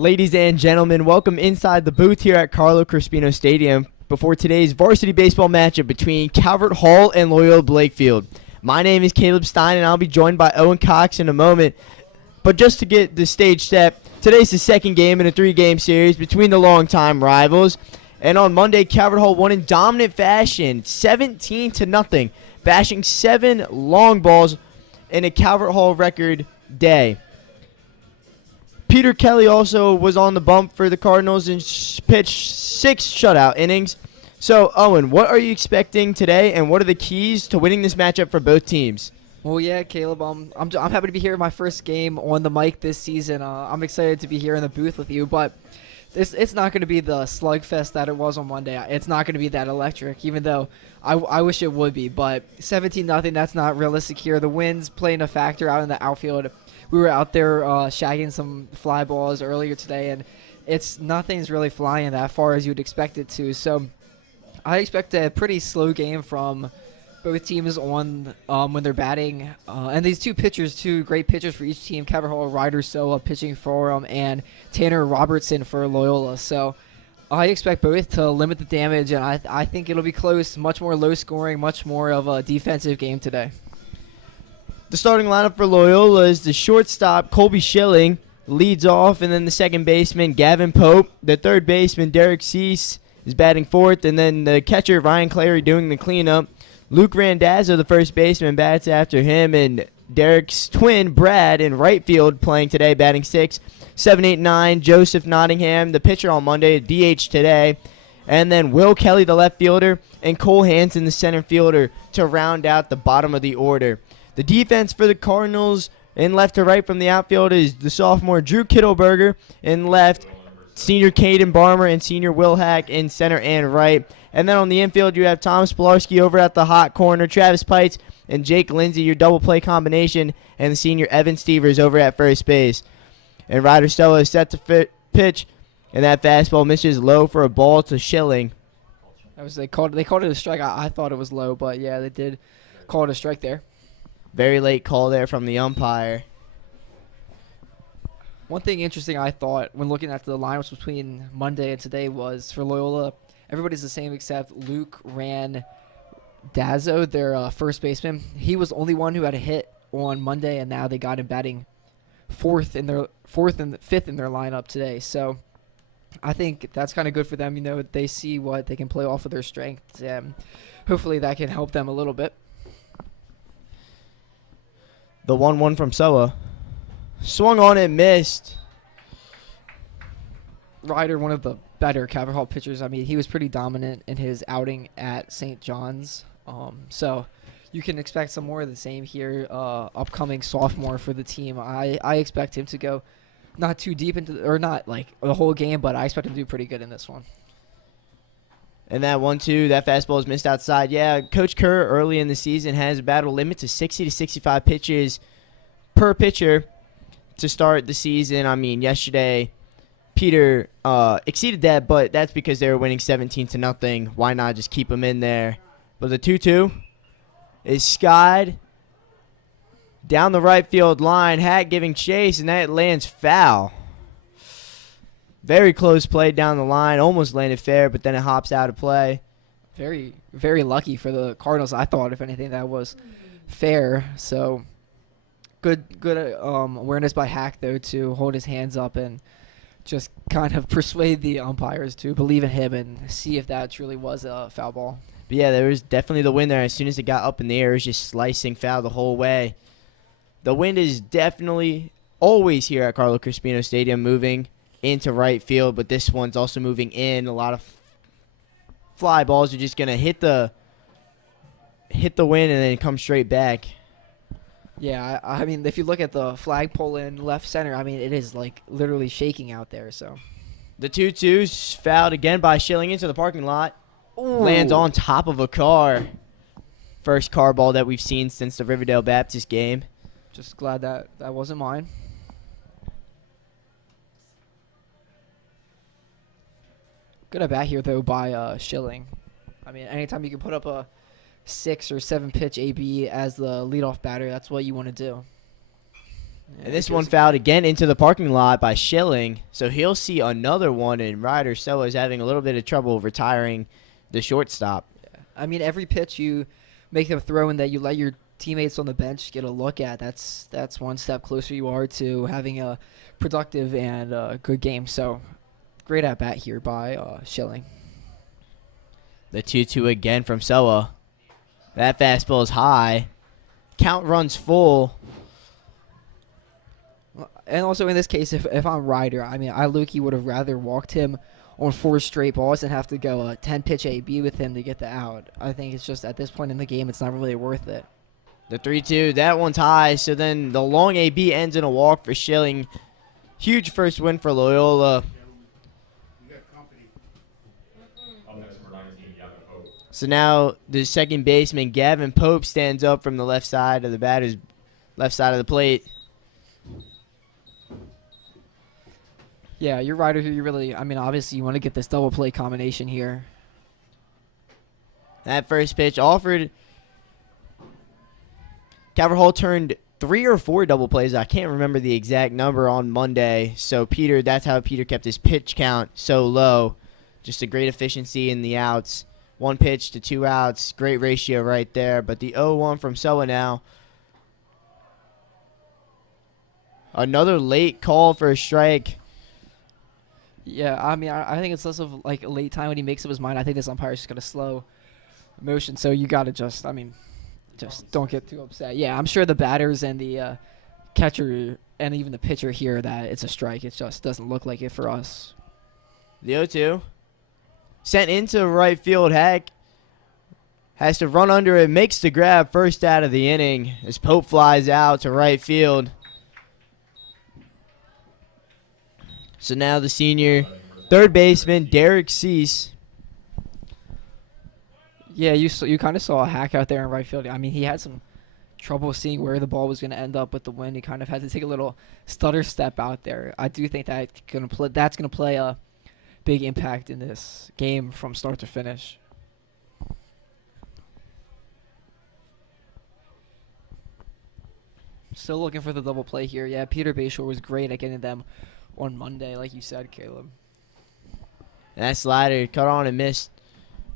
Ladies and gentlemen, welcome inside the booth here at Carlo Crispino Stadium before today's varsity baseball matchup between Calvert Hall and Loyola Blakefield. My name is Caleb Stein, and I'll be joined by Owen Cox in a moment. But just to get the stage set, today's the second game in a three-game series between the longtime rivals. And on Monday, Calvert Hall won in dominant fashion, 17-0, bashing 7 long balls in a Calvert Hall record day. Peter Kelly also was on the bump for the Cardinals and pitched 6 shutout innings. So, Owen, what are you expecting today, and what are the keys to winning this matchup for both teams? Well, yeah, Caleb, I'm happy to be here in my first game on the mic this season. I'm excited to be here in the booth with you, but it's not going to be the slugfest that it was on Monday. It's not going to be that electric, even though I wish it would be. But 17-0, that's not realistic here. The wind's playing a factor out in the outfield. We were out there shagging some fly balls earlier today, and nothing's really flying that far as you'd expect it to. So I expect a pretty slow game from both teams on when they're batting. And these two great pitchers for each team, Calvert Hall, Ryder Soa pitching for them, and Tanner Robertson for Loyola. So I expect both to limit the damage, and I think it'll be close, much more low scoring, much more of a defensive game today. The starting lineup for Loyola is the shortstop, Colby Schilling, leads off, and then the second baseman, Gavin Pope. The third baseman, Derek Cease, is batting fourth, and then the catcher, Ryan Clary, doing the cleanup. Luke Randazzo, the first baseman, bats after him, and Derek's twin, Brad, in right field playing today, batting 6. 7, 8, 9, Joseph Nottingham, the pitcher on Monday, DH today. And then Will Kelly, the left fielder, and Cole Hansen, the center fielder, to round out the bottom of the order. The defense for the Cardinals in left to right from the outfield is the sophomore Drew Kittleberger in left, senior Caden Barmer, and senior Will Hack in center and right. And then on the infield, you have Tom Spilarski over at the hot corner, Travis Pites and Jake Lindsay, your double play combination, and the senior Evan Stevers over at first base. And Ryder Stella is set to pitch, and that fastball misses low for a ball to Schilling. They called it a strike. I thought it was low, but yeah, they did call it a strike there. Very late call there from the umpire. One thing interesting I thought when looking at the lineups between Monday and today was for Loyola, everybody's the same except Luke Randazzo, their first baseman. He was the only one who had a hit on Monday, and now they got him batting fifth in their lineup today. So I think that's kind of good for them. You know, they see what they can play off of their strengths, and hopefully that can help them a little bit. The 1-1 from Soa. Swung on and missed. Ryder, one of the better Calvert Hall pitchers. I mean, he was pretty dominant in his outing at St. John's. So you can expect some more of the same here. Upcoming sophomore for the team. I expect him to go not too deep into, or not like the whole game, but I expect him to do pretty good in this one. And that 1-2, that fastball is missed outside. Yeah, Coach Kerr early in the season has a battle limit to 60 to 65 pitches per pitcher to start the season. I mean, yesterday Peter exceeded that, but that's because they were winning 17-0. Why not just keep him in there? But the 2-2 is skied down the right field line. Hack giving chase, and that lands foul. Very close play down the line. Almost landed fair, but then it hops out of play. Very, very lucky for the Cardinals. I thought, if anything, that was fair. So good awareness by Hack, though, to hold his hands up and just kind of persuade the umpires to believe in him and see if that truly was a foul ball. But yeah, there was definitely the wind there. As soon as it got up in the air, it was just slicing foul the whole way. The wind is definitely always here at Carlo Crispino Stadium moving into right field, but this one's also moving in. A lot of fly balls are just going to hit the wind and then come straight back. Yeah, I mean, if you look at the flagpole in left center, I mean, it is like literally shaking out there. So the 2-2's fouled again by Schilling into the parking lot. Ooh. Lands on top of a car. First car ball that we've seen since the Riverdale Baptist game. Just glad that wasn't mine. Good at bat here, though, by Schilling. I mean, anytime you can put up a 6 or 7 pitch AB as the leadoff batter, that's what you want to do. And this one fouled again into the parking lot by Schilling. So he'll see another one, and Ryder Soa is having a little bit of trouble retiring the shortstop. Yeah. I mean, every pitch you make them throw and that you let your teammates on the bench get a look at, that's one step closer you are to having a productive and good game. So great at bat here by Schilling. The 2-2 again from Soa. That fastball is high. Count runs full. And also in this case, if I'm Ryder, I mean, Luki would have rather walked him on 4 straight balls than have to go a 10-pitch AB with him to get the out. I think it's just at this point in the game, it's not really worth it. The 3-2, that one's high. So then the long AB ends in a walk for Schilling. Huge first win for Loyola. So now the second baseman, Gavin Pope, stands up from the left side of the batter's left side of the plate. Yeah, you're Ryder who you really, I mean, obviously you want to get this double play combination here. That first pitch offered. Calvert Hall turned 3 or 4 double plays. I can't remember the exact number on Monday. So that's how Peter kept his pitch count so low. Just a great efficiency in the outs. 1 pitch to 2 outs. Great ratio right there. But the 0-1 from Soa now. Another late call for a strike. Yeah, I mean, I think it's less of like a late time when he makes up his mind. I think this umpire's just going to slow motion. So you got to just don't get too upset. Yeah, I'm sure the batters and the catcher and even the pitcher hear that it's a strike. It just doesn't look like it for us. The 0-2. Sent into right field. Hack has to run under it. Makes the grab first out of the inning as Pope flies out to right field. So now the senior third baseman, Derek Cease. Yeah, you kind of saw a Hack out there in right field. I mean, he had some trouble seeing where the ball was going to end up with the wind. He kind of had to take a little stutter step out there. I do think that's going to play a big impact in this game from start to finish. Still looking for the double play here. Yeah, Peter Bayshore was great at getting them on Monday, like you said, Caleb. And that slider cut on and missed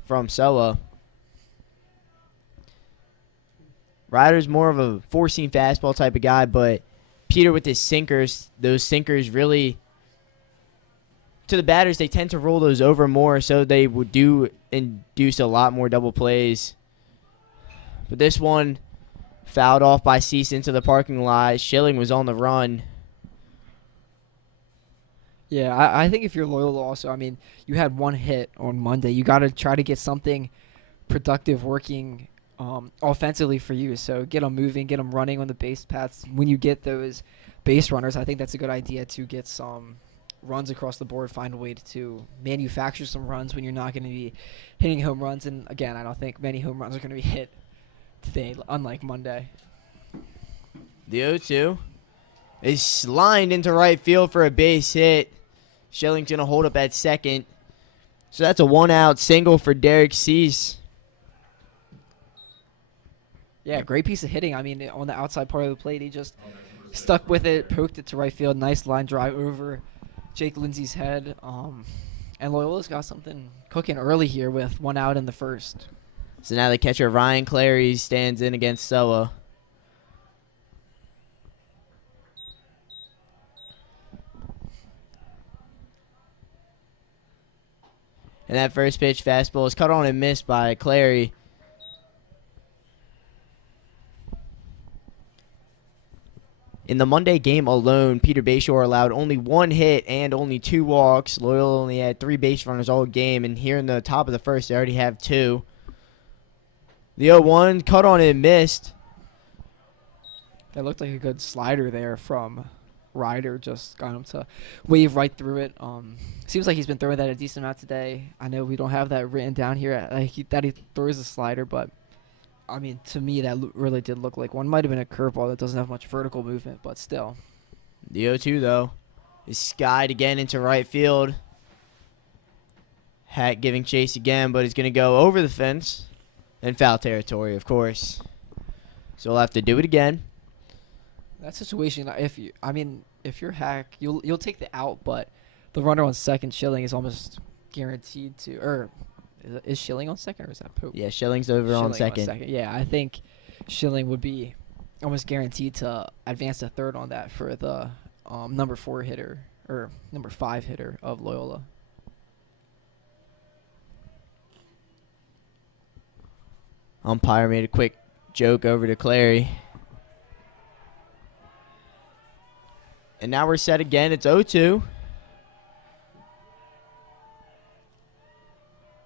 from Soa. Ryder's more of a four-seam fastball type of guy, but Peter with his sinkers, those sinkers really, to the batters, they tend to roll those over more, so they would induce a lot more double plays. But this one fouled off by Cease into the parking lot. Schilling was on the run. Yeah, I think if you're Loyola also, I mean, you had 1 hit on Monday. You got to try to get something productive working offensively for you. So get them moving, get them running on the base paths. When you get those base runners, I think that's a good idea to get some runs across the board, find a way to manufacture some runs when you're not going to be hitting home runs. And, again, I don't think many home runs are going to be hit today, unlike Monday. The 0-2 is lined into right field for a base hit. Schilling's going to hold up at second. So that's a 1-out single for Derek Cease. Yeah, great piece of hitting. I mean, on the outside part of the plate, he just stuck with it, poked it to right field. Nice line drive over Jake Lindsay's head. And Loyola's got something cooking early here with 1 out in the first. So now the catcher, Ryan Clary, stands in against Soa. And that first pitch fastball is cut on and missed by Clary. In the Monday game alone, Peter Bayshore allowed only 1 hit and only 2 walks. Loyola only had 3 base runners all game, and here in the top of the first, they already have 2. The 0-1 cut on and missed. That looked like a good slider there from Ryder. Just got him to wave right through it. Seems like he's been throwing that a decent amount today. I know we don't have that written down here that he throws a slider, but I mean, to me, that really did look like one. Might have been a curveball that doesn't have much vertical movement, but still. The 0-2, though, is skied again into right field. Hack giving chase again, but he's going to go over the fence and foul territory, of course. So we'll have to do it again. That situation, if you're Hack, you'll take the out, but the runner on second, Schilling, is almost guaranteed to. Or is Schilling on second, or is that Pope? Yeah, Schilling's over on Schilling second. Yeah, I think Schilling would be almost guaranteed to advance to third on that for the number 4 hitter or number 5 hitter of Loyola. Umpire made a quick joke over to Clary. And now we're set again. It's 0-2.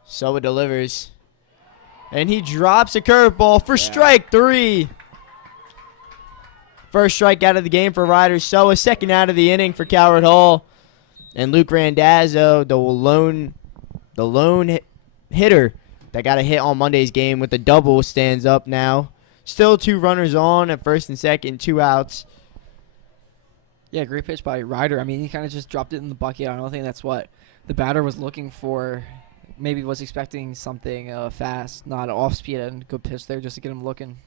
Soa delivers. And he drops a curveball for strike 3. First strikeout of the game for Ryder Soa. Second out of the inning for Coward Hall. And Luke Randazzo, the lone hitter that got a hit on Monday's game with a double, stands up now. Still 2 runners on at first and second, 2 outs. Yeah, great pitch by Ryder. I mean, he kind of just dropped it in the bucket. I don't think that's what the batter was looking for. Maybe was expecting something fast, not off speed, and good pitch there just to get him looking.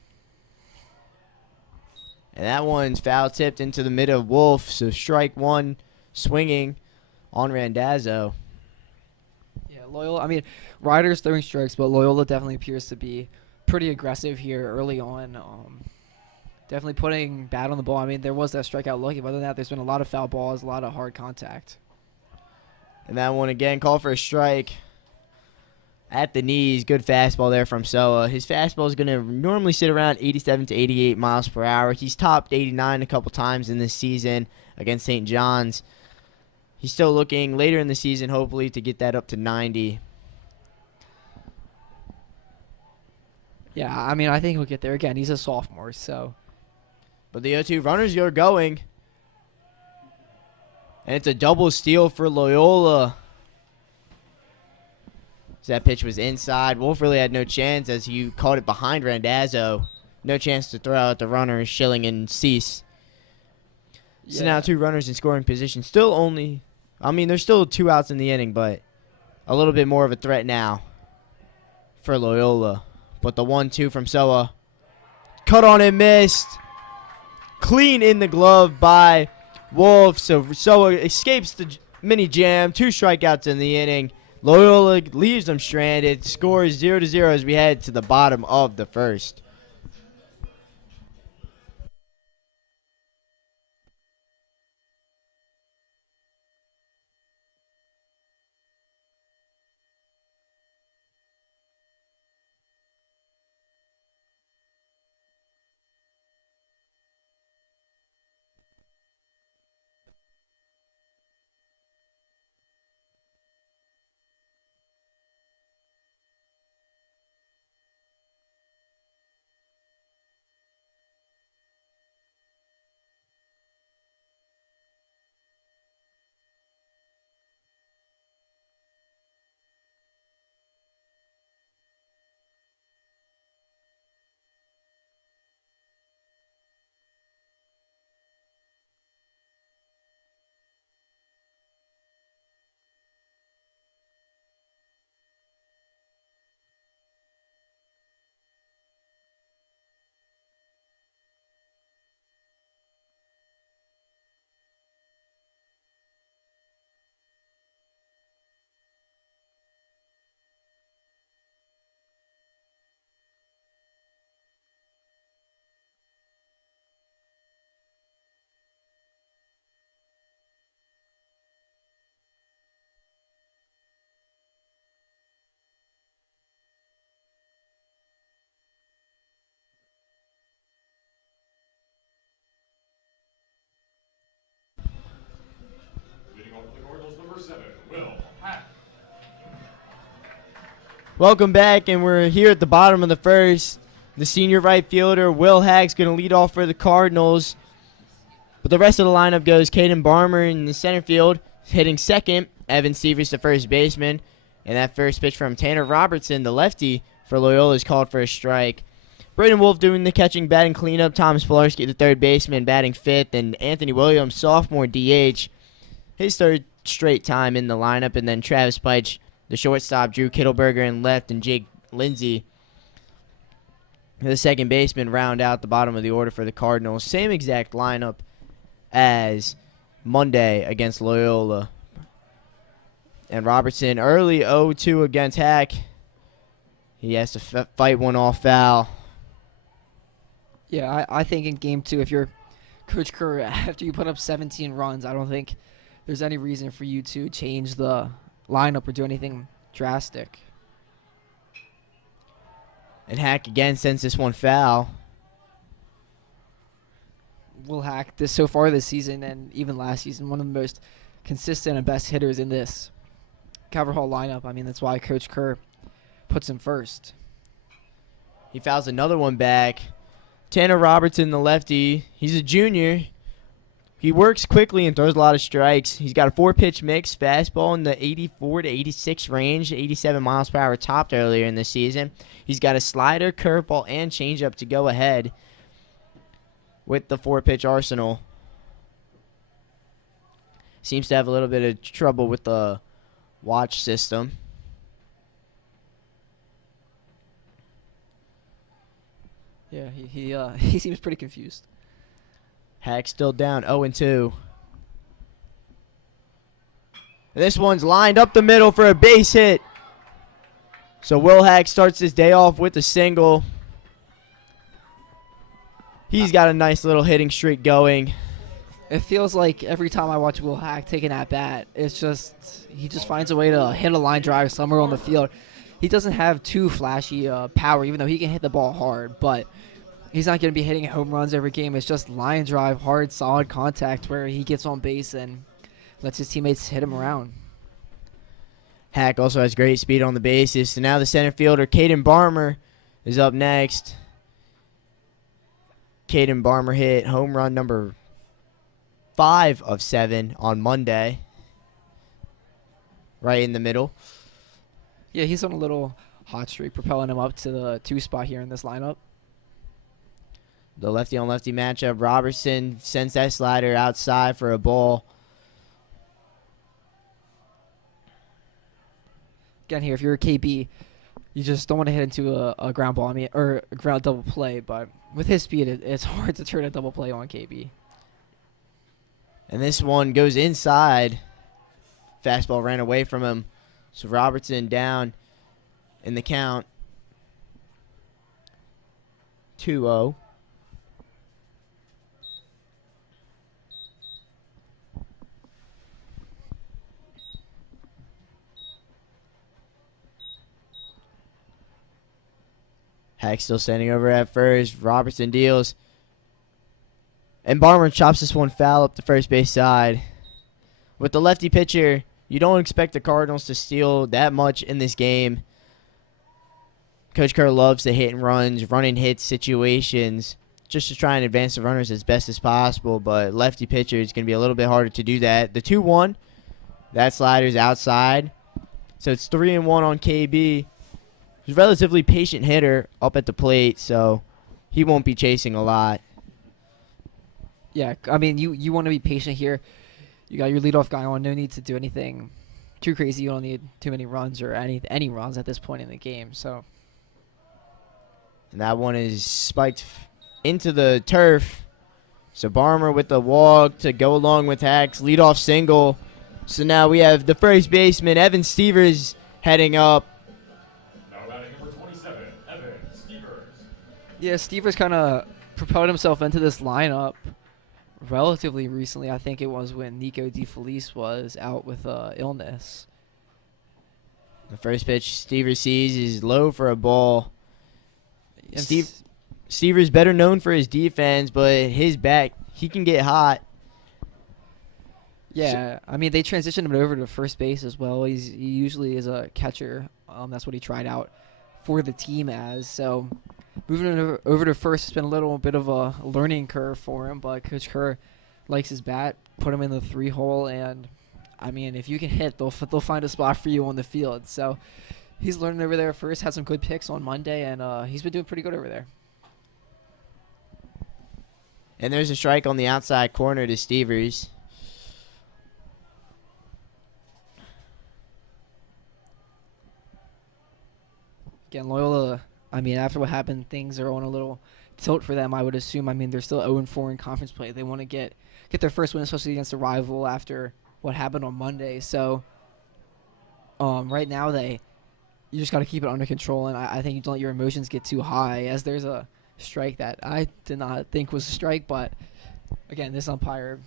And that one's foul tipped into the mid of Wolf, so strike 1 swinging on Randazzo. Yeah, Loyola. I mean, Ryder's throwing strikes, but Loyola definitely appears to be pretty aggressive here early on. Definitely putting bat on the ball. I mean, there was that strikeout lucky, but other than that, there's been a lot of foul balls, a lot of hard contact. And that one again called for a strike at the knees. Good fastball there from Soa. His fastball is going to normally sit around 87 to 88 miles per hour. He's topped 89 a couple times in this season against St. John's. He's still looking later in the season, hopefully, to get that up to 90. Yeah, I mean, I think he'll get there. Again, he's a sophomore, so. But the 0-2 runners are going. And it's a double steal for Loyola. As that pitch was inside. Wolf really had no chance as he caught it behind Randazzo. No chance to throw out the runners, Schilling and Cease. Yeah. So now 2 runners in scoring position. Still only, I mean, there's still 2 outs in the inning, but a little bit more of a threat now for Loyola. But the 1-2 from Soa. Cut on and missed. Clean in the glove by Wolf. So Soa escapes the mini jam. 2 strikeouts in the inning. Loyola leaves them stranded. Scores 0-0 as we head to the bottom of the first. Welcome back, and we're here at the bottom of the first. The senior right fielder, Will Hack's going to lead off for the Cardinals. But the rest of the lineup goes Caden Barmer in the center field, hitting second. Evan Stevens, the first baseman. And that first pitch from Tanner Robertson, the lefty, for Loyola is called for a strike. Braden Wolf doing the catching, batting cleanup. Thomas Pilarski, the third baseman, batting fifth. And Anthony Williams, sophomore DH, his third straight time in the lineup. And then Travis Peich, the shortstop, Drew Kittleberger in left, and Jake Lindsay The second baseman round out the bottom of the order for the Cardinals. Same exact lineup as Monday against Loyola. And Robertson early 0-2 against Hack. He has to fight one off foul. Yeah, I think in game 2, if you're Coach Kerr, after you put up 17 runs, I don't think there's any reason for you to change the lineup or do anything drastic. And Hack again sends this one foul. Will Hack so far this season and even last season, one of the most consistent and best hitters in this Calvert Hall lineup. I mean, that's why Coach Kerr puts him first. He fouls another one back. Tanner Robertson, the lefty, he's a junior. He works quickly and throws a lot of strikes. He's got a 4-pitch mix, fastball in the 84 to 86 range, 87 miles per hour topped earlier in the season. He's got a slider, curveball, and changeup to go ahead with the 4-pitch arsenal. Seems to have a little bit of trouble with the watch system. Yeah, he seems pretty confused. Hack still down 0-2. This one's lined up the middle for a base hit. So Will Hack starts his day off with a single. He's got a nice little hitting streak going. It feels like every time I watch Will Hack taking that bat, it's just he just finds a way to hit a line drive somewhere on the field. He doesn't have too flashy power, even though he can hit the ball hard, but he's not going to be hitting home runs every game. It's just line drive, hard, solid contact where he gets on base and lets his teammates hit him around. Hack also has great speed on the bases. So now the center fielder, Caden Barmer, is up next. Caden Barmer hit home run number 5 of 7 on Monday. Right in the middle. Yeah, he's on a little hot streak, propelling him up to the 2 spot here in this lineup. The lefty-on-lefty matchup. Robertson sends that slider outside for a ball. Again, here, if you're a KB, you just don't want to hit into a ground ball, or a ground double play. But with his speed, it's hard to turn a double play on KB. And this one goes inside. Fastball ran away from him. So Robertson down in the count. 2-0. Hack still standing over at first. Robertson deals. And Barmer chops this one foul up the first base side. With the lefty pitcher, you don't expect the Cardinals to steal that much in this game. Coach Kerr loves the hit and runs, running hits situations, just to try and advance the runners as best as possible. But lefty pitcher is going to be a little bit harder to do that. The 2-1, that slider's outside. So it's 3-1 on KB. He's a relatively patient hitter up at the plate, so he won't be chasing a lot. Yeah, I mean, you want to be patient here. You got your leadoff guy on. No need to do anything too crazy. You don't need too many runs or any runs at this point in the game. So, and that one is spiked into the turf. So Barmer with the walk to go along with Hack's leadoff single. So now we have the first baseman, Evan Stevers, heading up. Yeah, Stevers kind of propelled himself into this lineup relatively recently. I think it was when Nico DeFelice was out with illness. The first pitch Stevers sees is low for a ball. Stevers better known for his defense, but his bat, he can get hot. Yeah, I mean, they transitioned him over to first base as well. He usually is a catcher. That's what he tried out for the team as. So moving him over to first has been a little bit of a learning curve for him, but Coach Kerr likes his bat, put him in the 3-hole, and I mean, if you can hit, they'll find a spot for you on the field. So he's learning over there first, had some good picks on Monday, and he's been doing pretty good over there. And there's a strike on the outside corner to Stevers. Again, Loyola I mean, after what happened, things are on a little tilt for them, I would assume. I mean, they're still 0-4 in conference play. They want to get their first win, especially against a rival after what happened on Monday. So right now you just got to keep it under control, and I think you don't let your emotions get too high, as there's a strike that I did not think was a strike, but again, this umpire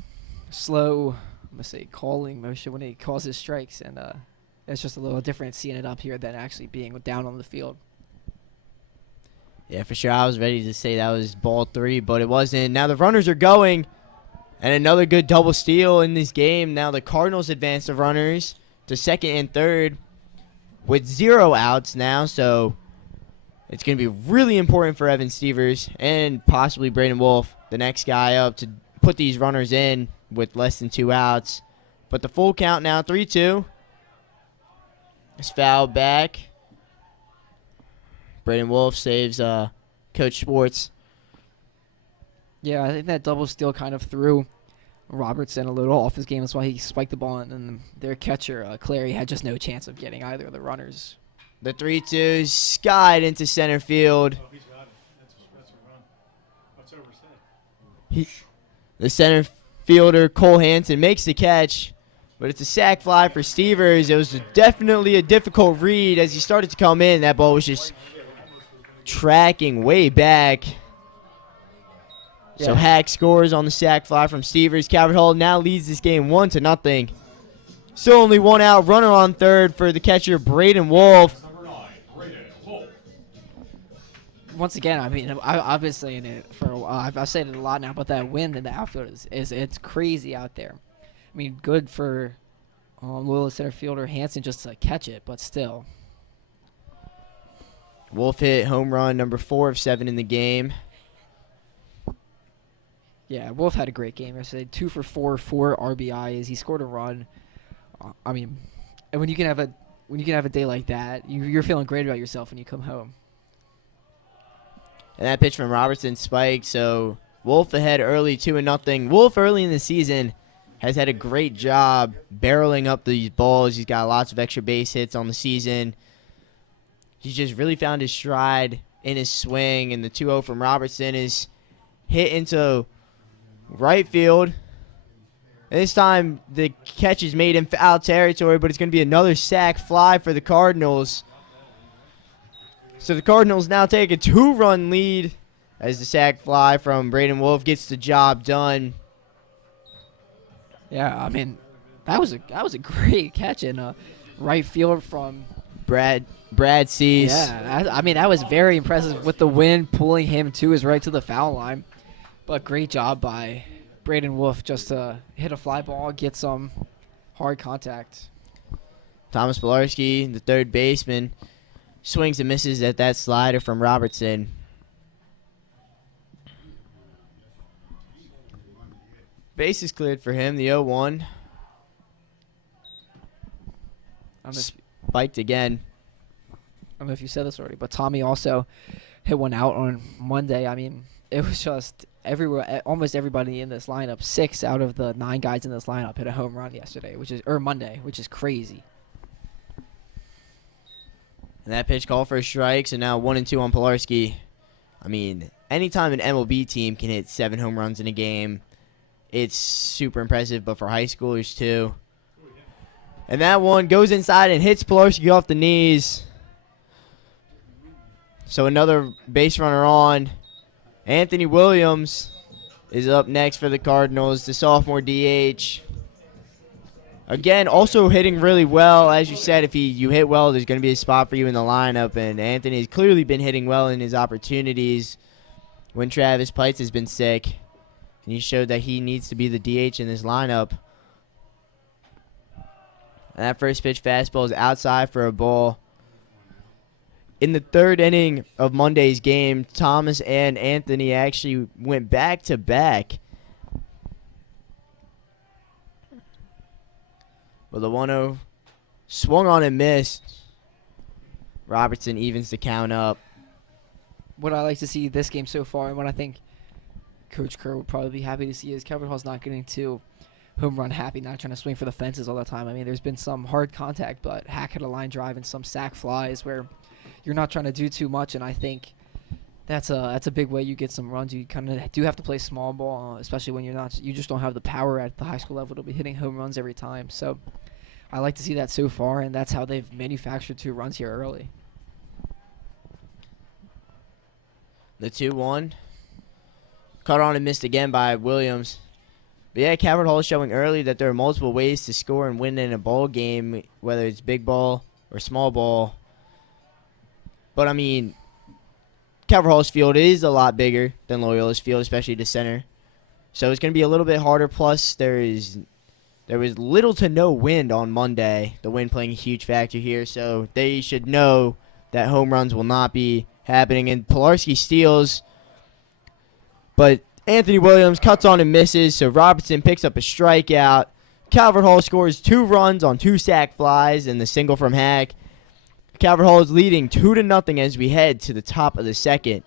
slow, I'm gonna say, calling motion when he calls his strikes, and it's just a little different seeing it up here than actually being down on the field. Yeah, for sure. I was ready to say that was ball 3, but it wasn't. Now the runners are going, and another good double steal in this game. Now the Cardinals advance the runners to second and third with 0 outs now, so it's going to be really important for Evan Stevers and possibly Braden Wolf, the next guy up, to put these runners in with less than 2 outs. But the full count now, 3-2. It's fouled back. Braden Wolf saves Coach Sports. Yeah, I think that double steal kind of threw Robertson a little off his game. That's why he spiked the ball, and their catcher, Clary, had just no chance of getting either of the runners. The 3-2 skied into center field. Oh, he's got it. That's a run. That's overset. The center fielder, Cole Hansen, makes the catch, but it's a sac fly for Stevers. It was definitely a difficult read as he started to come in. That ball was just tracking way back. So Yeah. Hack scores on the sac fly from Stevers. Calvert Hall now leads this game 1-0. Still only 1 out. Runner on third for the catcher, Braden Wolf. Once again, I mean, I've been saying it for a while. I've said it a lot now, but that wind in the outfield is it's crazy out there. I mean, good for Loyola center fielder Hansen just to catch it, but still. Wolf hit home run number 4 of 7 in the game. Yeah, Wolf had a great game yesterday. 2 for 4, 4 RBIs. He scored a run. I mean, and when you can have a day like that, you're feeling great about yourself when you come home. And that pitch from Robertson spiked, so Wolf ahead early, 2-0. Wolf early in the season has had a great job barreling up these balls. He's got lots of extra base hits on the season. He's just really found his stride in his swing, and the 2-0 from Robertson is hit into right field. And this time the catch is made in foul territory, but it's going to be another sac fly for the Cardinals. So the Cardinals now take a 2-run lead as the sac fly from Braden Wolf gets the job done. Yeah, I mean, that was a great catch in right field from Brad Cease. Yeah, I mean, that was very impressive with the wind pulling him to his right to the foul line. But great job by Braden Wolf just to hit a fly ball, get some hard contact. Thomas Pilarski, the third baseman, swings and misses at that slider from Robertson. Base is cleared for him, the 0-1. Spiked again. I don't know if you said this already, but Tommy also hit one out on Monday. I mean, it was just everywhere. Almost everybody in this lineup, 6 out of the 9 guys in this lineup hit a home run Monday, which is crazy. And that pitch called for a strike, so now 1-2 on Pilarski. I mean, anytime an MLB team can hit 7 home runs in a game, it's super impressive, but for high schoolers too. And that one goes inside and hits Pilarski off the knees. So another base runner on. Anthony Williams is up next for the Cardinals, the sophomore DH. Again, also hitting really well. As you said, if you hit well, there's going to be a spot for you in the lineup. And Anthony has clearly been hitting well in his opportunities when Travis Pites has been sick. And he showed that he needs to be the DH in this lineup. And that first pitch fastball is outside for a ball. In the third inning of Monday's game, Thomas and Anthony actually went back-to-back. Well, the 1-0 swung on and missed. Robertson evens the count up. What I like to see this game so far, and what I think Coach Kerr would probably be happy to see, is Calvert Hall's not getting too home run happy, not trying to swing for the fences all the time. I mean, there's been some hard contact, but Hack hit a line drive and some sac flies where you're not trying to do too much, and I think that's a big way you get some runs. You kind of do have to play small ball, especially when you just don't have the power at the high school level to be hitting home runs every time. So I like to see that so far, and that's how they've manufactured 2 runs here early. The 2-1. Caught on and missed again by Williams. But yeah, Calvert Hall is showing early that there are multiple ways to score and win in a ball game, whether it's big ball or small ball. But, I mean, Calvert Hall's field is a lot bigger than Loyola's field, especially the center. So it's going to be a little bit harder. Plus, there was little to no wind on Monday, the wind playing a huge factor here. So they should know that home runs will not be happening. And Pilarski steals, but Anthony Williams cuts on and misses, so Robertson picks up a strikeout. Calvert Hall scores 2 runs on 2 sac flies and the single from Hack. Calvert Hall is leading 2-0 as we head to the top of the second.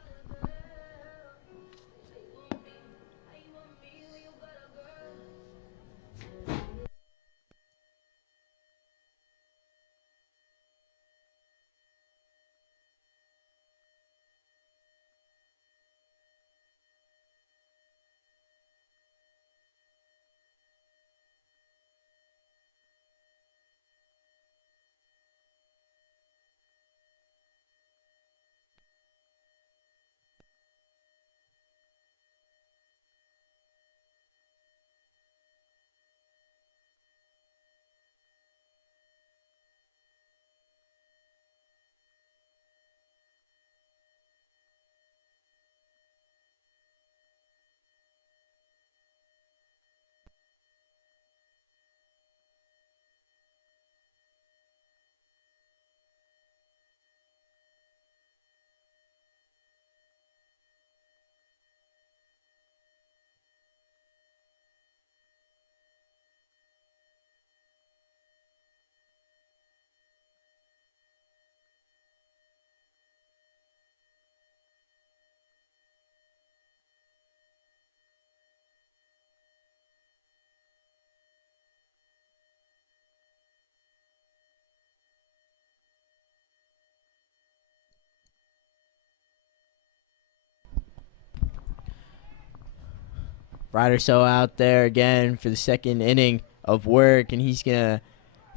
Ryder So out there again for the second inning of work, and he's going to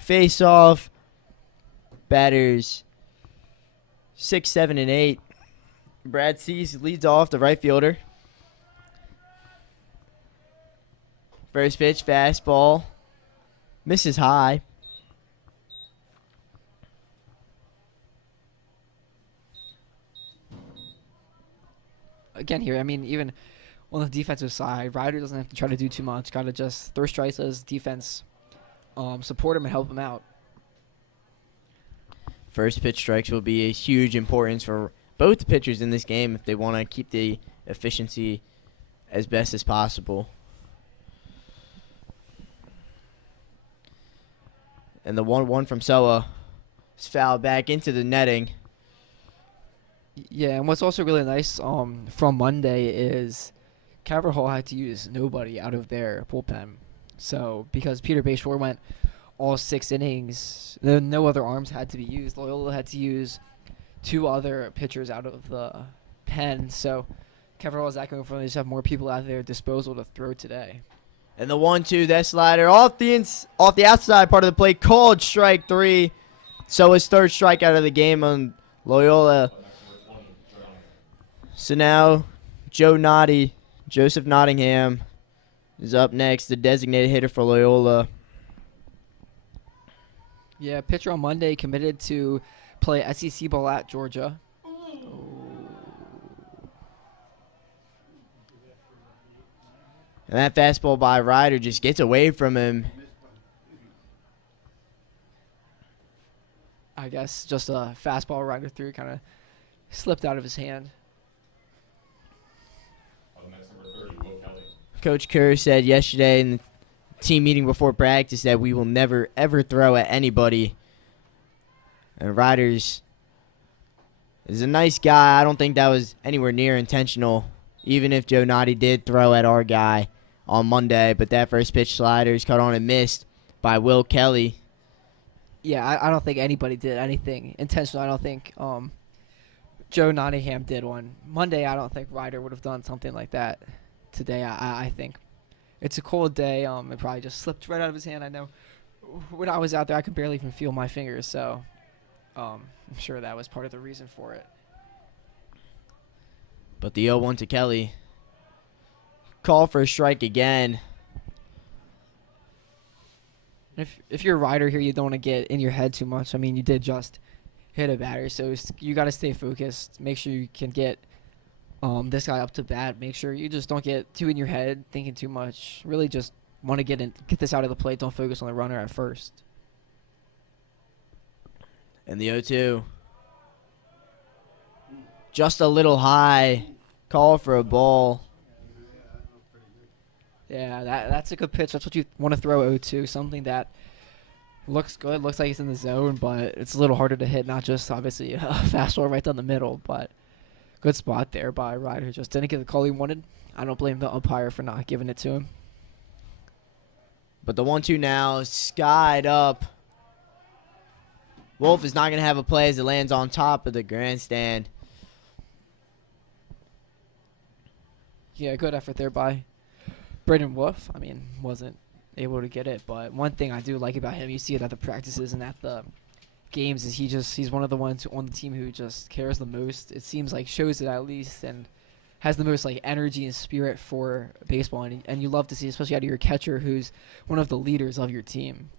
face off batters 6, 7, and 8. Brad Cease leads off, the right fielder. First pitch, fastball. Misses high. Again here, I mean, even on the defensive side, Ryder doesn't have to try to do too much. Got to just throw strikes as defense, support him and help him out. First pitch strikes will be a huge importance for both the pitchers in this game if they want to keep the efficiency as best as possible. And the 1-1 from Soa is fouled back into the netting. Yeah, and what's also really nice from Monday is Calvert Hall had to use nobody out of their bullpen. So because Peter Bayshore went all 6 innings, no other arms had to be used. Loyola had to use 2 other pitchers out of the pen. So Calvert Hall is that going for them. They just have more people at their disposal to throw today. And the 1-2, that slider off the outside part of the plate, called strike 3. So his third strikeout of the game on Loyola. So now Joseph Nottingham is up next, the designated hitter for Loyola. Yeah, pitcher on Monday committed to play SEC ball at Georgia. And that fastball by Ryder just gets away from him. I guess just a fastball Ryder threw kind of slipped out of his hand. Coach Kerr said yesterday in the team meeting before practice that we will never, ever throw at anybody. And Ryder's is a nice guy. I don't think that was anywhere near intentional, even if Joe Nottie did throw at our guy on Monday. But that first pitch slider is cut on and missed by Will Kelly. Yeah, I don't think anybody did anything intentional. I don't think Joe Nottingham did one. Monday, I don't think Ryder would have done something like that. Today, I think. It's a cold day. It probably just slipped right out of his hand. I know when I was out there, I could barely even feel my fingers, so I'm sure that was part of the reason for it. But the 0-1 to Kelly. Call for a strike again. If you're a rider here, you don't want to get in your head too much. I mean, you did just hit a batter, so you got to stay focused. Make sure you can get this guy up to bat. Make sure you just don't get too in your head, thinking too much. Really just want to get this out of the plate. Don't focus on the runner at first. And the 0-2. Just a little high. Call for a ball. Yeah, that's a good pitch. That's what you want to throw 0-2. Something that looks good. Looks like it's in the zone, but it's a little harder to hit. Not just, obviously, a fastball right down the middle, but good spot there by Ryder. Just didn't get the call he wanted. I don't blame the umpire for not giving it to him. But the 1-2 now, skied up. Wolf is not going to have a play as it lands on top of the grandstand. Yeah, good effort there by Braden Wolf. I mean, wasn't able to get it, but one thing I do like about him, you see it at the practices and at the games, is he's one of the ones on the team who just cares the most. It seems like, shows it at least, and has the most like energy and spirit for baseball, and you love to see, especially out of your catcher, who's one of the leaders of your team.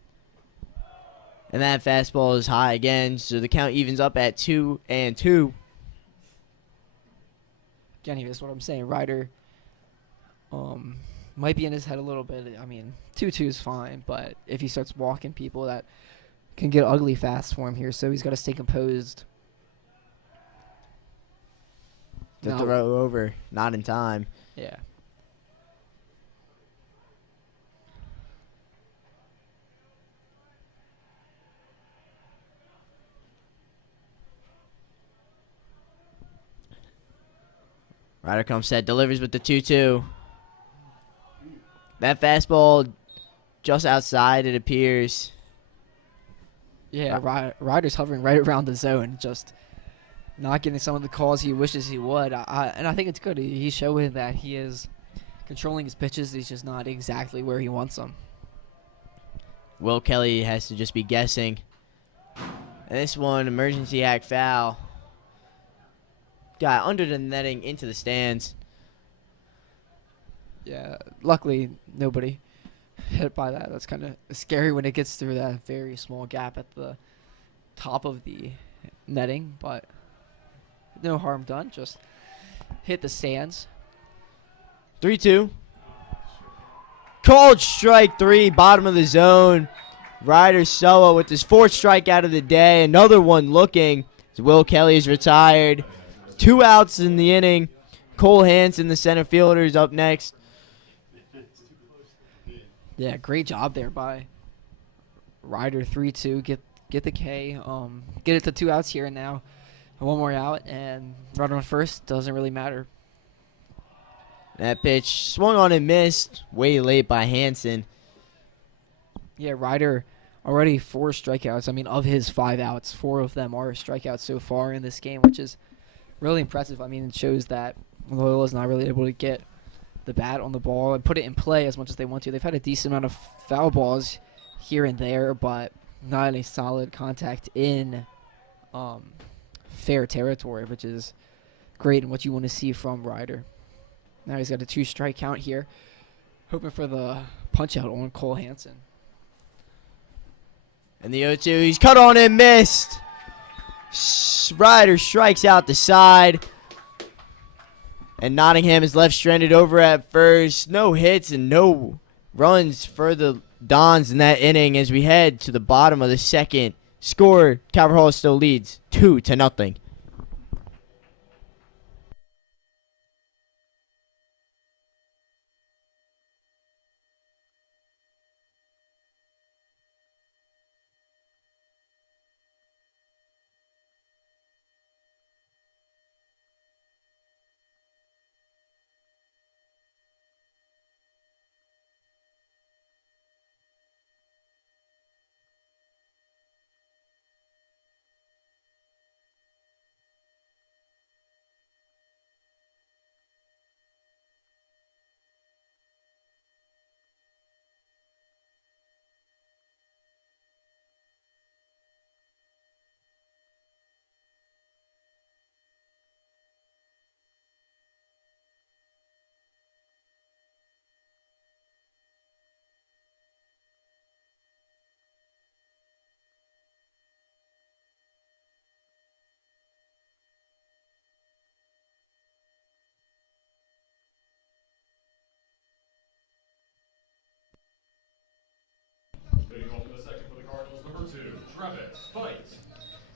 And that fastball is high again, so the count evens up at 2-2. Again, here's what I'm saying. Ryder might be in his head a little bit. I mean, 2-2 is fine, but if he starts walking people, that can get ugly fast for him here, so he's got to stay composed. To throw over, not in time. Yeah. Ryder comes set, delivers with the 2-2. That fastball just outside, it appears. Yeah, Ryder's hovering right around the zone, just not getting some of the calls he wishes he would. And I think it's good. He's showing that he is controlling his pitches. He's just not exactly where he wants them. Will Kelly has to just be guessing. And this one, emergency act foul. Got under the netting into the stands. Yeah, luckily nobody hit by that. That's kind of scary when it gets through that very small gap at the top of the netting, but no harm done. Just hit the stands. 3-2. Called strike 3, bottom of the zone. Ryder solo with his 4th strikeout of the day. Another one looking. Will Kelly is retired. 2 outs in the inning. Cole Hansen, the center fielder, is up next. Yeah, great job there by Ryder. 3-2. Get the K. Get it to 2 outs here and now. One more out, and runner on first doesn't really matter. That pitch swung on and missed. Way late by Hansen. Yeah, Ryder already 4 strikeouts. I mean, of his 5 outs, 4 of them are strikeouts so far in this game, which is really impressive. I mean, it shows that Loyola is not really able to get the bat on the ball and put it in play as much as they want to. They've had a decent amount of foul balls here and there, but not any solid contact in fair territory, which is great and what you want to see from Ryder. Now he's got a 2-strike count here, hoping for the punch out on Cole Hansen. And the 0-2, he's cut on and missed. Ryder strikes out the side. And Nottingham is left stranded over at first. No hits and no runs for the Dons in that inning as we head to the bottom of the second. Score, Calvert Hall still leads 2-0.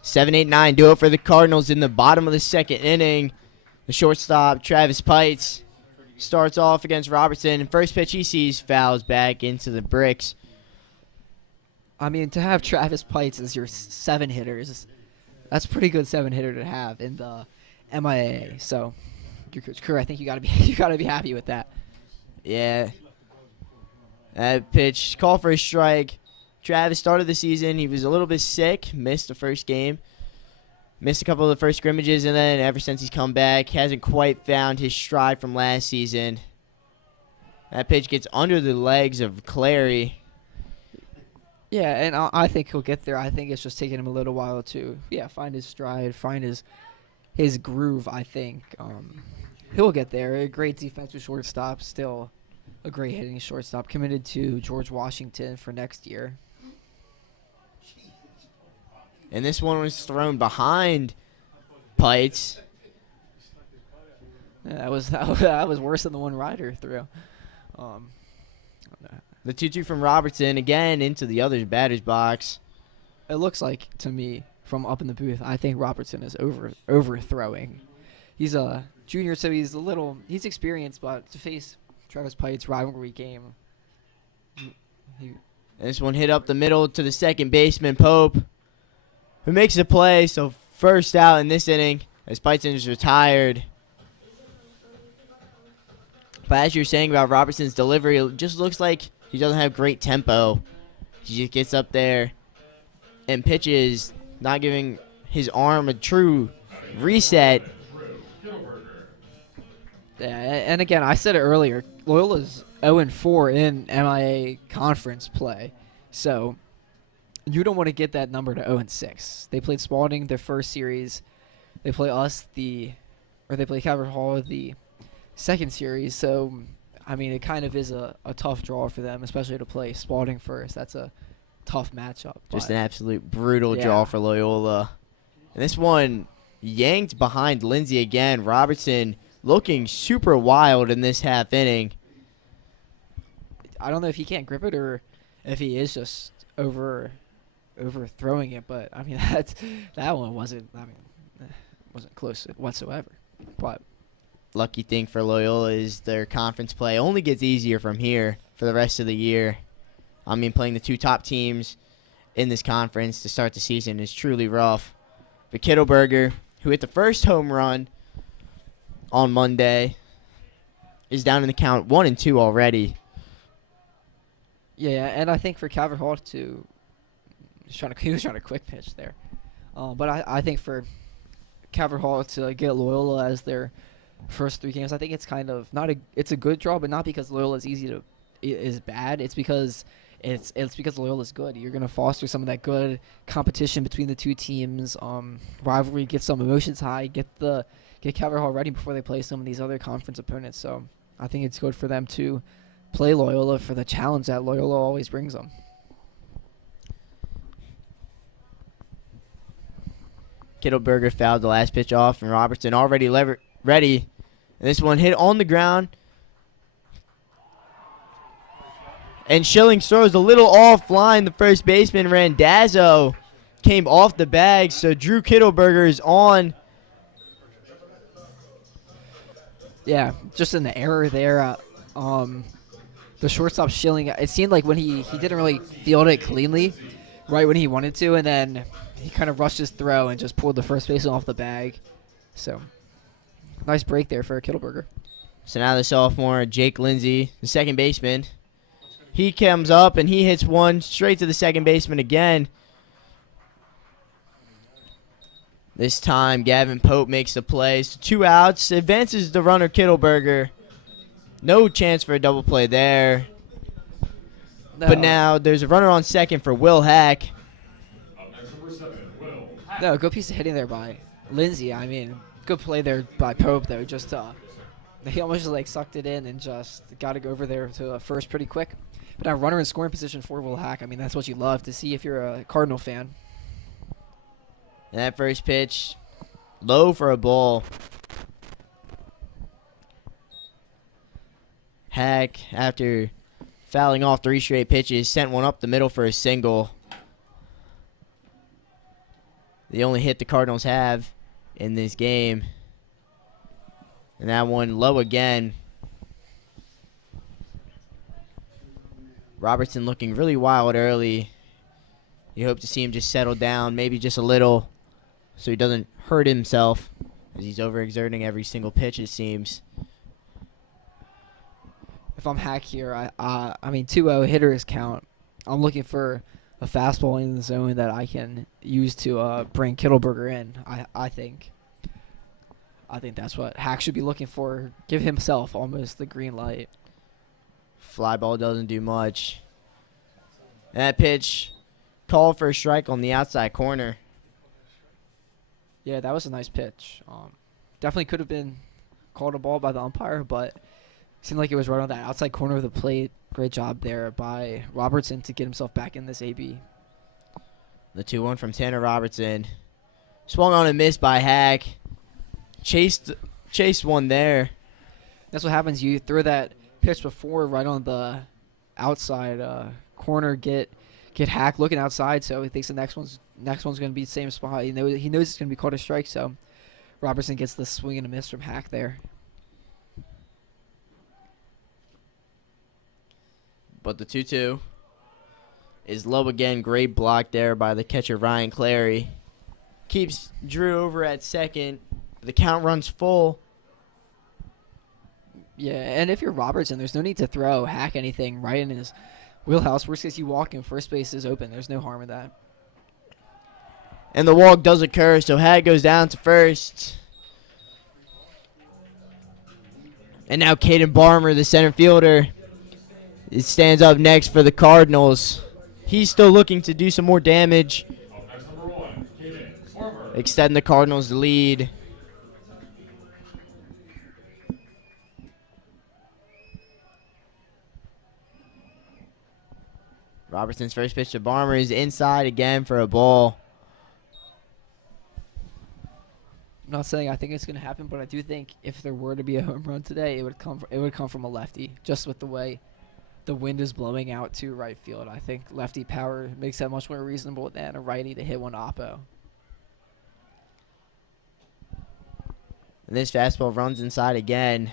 7, 8, 9 do it for the Cardinals in the bottom of the second inning. The shortstop, Travis Pites, starts off against Robertson. First pitch he sees fouls back into the bricks. I mean, to have Travis Pites as your 7 hitters, that's a pretty good 7 hitter to have in the MIAA. So, your crew, I think you gotta be happy with that. Yeah. That pitch, call for a strike. Travis started the season. He was a little bit sick, missed the first game, missed a couple of the first scrimmages, and then ever since he's come back, hasn't quite found his stride from last season. That pitch gets under the legs of Clary. Yeah, and I think he'll get there. I think it's just taking him a little while to, find his stride, find his groove, I think. He'll get there. A great defensive shortstop, still a great hitting shortstop, committed to George Washington for next year. And this one was thrown behind Pites. Yeah, that was worse than the one Ryder threw. The 2-2 from Robertson, again into the other batter's box. It looks like, to me, from up in the booth, I think Robertson is overthrowing. He's a junior, so he's experienced, but to face Travis Pites rivalry game, This one hit up the middle to the second baseman, Pope, who makes the play. So first out in this inning as Pites is retired. But as you're saying about Robertson's delivery, it just looks like he doesn't have great tempo. He just gets up there and pitches, not giving his arm a true reset. Yeah, and again, I said it earlier, Loyola's 0-4 in MIA conference play. So you don't want to get that number to 0-6. They played Spalding their first series. They play they play Calvert Hall the second series. So, I mean, it kind of is a tough draw for them, especially to play Spalding first. That's a tough matchup. Just an absolute brutal draw for Loyola. And this one yanked behind Lindsay again. Robertson looking super wild in this half inning. I don't know if he can't grip it or if he is just overthrowing it, but I mean that one wasn't close whatsoever. But lucky thing for Loyola is their conference play only gets easier from here for the rest of the year. I mean, playing the 2 top teams in this conference to start the season is truly rough. But Kittleberger, who hit the first home run on Monday, is down in the count 1-2 already. Yeah, and I think for Calvert Hall he was trying to quick pitch there. But I think for Calvert Hall to get Loyola as their first 3 games, I think it's kind of it's a good draw, but not because Loyola is bad. It's because Loyola is good. You're gonna foster some of that good competition between the 2 teams. Rivalry, get some emotions high, get Calvert Hall ready before they play some of these other conference opponents. So I think it's good for them to play Loyola for the challenge that Loyola always brings them. Kittleberger fouled the last pitch off, and Robertson already ready. And this one hit on the ground. And Schilling throws a little offline. The first baseman, Randazzo, came off the bag, so Drew Kittleberger is on. Yeah, just an error there. The shortstop Schilling, it seemed like when he didn't really field it cleanly right when he wanted to, and then he kind of rushed his throw and just pulled the first baseman off the bag. So, nice break there for Kittleberger. So now the sophomore, Jake Lindsay, the second baseman, he comes up and he hits one straight to the second baseman again. This time, Gavin Pope makes the play. So 2 outs, advances the runner Kittleberger. No chance for a double play there. No. But now there's a runner on second for Will Hack. No, good piece of hitting there by Lindsay. I mean, good play there by Pope, though. Just he almost just sucked it in and just got to go over there to first pretty quick. But now runner in scoring position for Will Hack. I mean, that's what you love to see if you're a Cardinal fan. And that first pitch, low for a ball. Hack, after fouling off 3 straight pitches, sent one up the middle for a single. the only hit the Cardinals have in this game. And that one low again. Robertson looking really wild early. You hope to see him just settle down, maybe just a little, so he doesn't hurt himself, as he's overexerting every single pitch, it seems. If I'm Hack here, I mean 2-0 hitters count. I'm looking for a fastball in the zone that I can use to bring Kittleberger in. I think that's what Hack should be looking for. Give himself almost the green light. Fly ball doesn't do much. And that pitch called for a strike on the outside corner. Yeah, that was a nice pitch. Definitely could have been called a ball by the umpire, but seemed like it was right on that outside corner of the plate. Great job there by Robertson to get himself back in this AB. The 2-1 from Tanner Robertson. Swung on and missed by Hack. Chased one there. That's what happens. You throw that pitch before right on the outside corner. Get Hack looking outside, so he thinks the next one's going to be the same spot. He knows it's going to be called a strike, so Robertson gets the swing and a miss from Hack there. But the 2-2 is low again. Great block there by the catcher Ryan Clary. Keeps Drew over at second. The count runs full. Yeah, and if you're Robertson, there's no need to throw Hack anything right in his wheelhouse. Worst case, you walk in, first base is open. There's no harm in that. And the walk does occur, so Hack goes down to first. And now Caden Barmer, the center fielder, it stands up next for the Cardinals. He's still looking to do some more damage. Extend the Cardinals' lead. Robertson's first pitch to Barmer is inside again for a ball. I'm not saying I think it's going to happen, but I do think if there were to be a home run today, it would come from a lefty, just with the way the wind is blowing out to right field. I think lefty power makes that much more reasonable than a righty to hit one oppo. And this fastball runs inside again.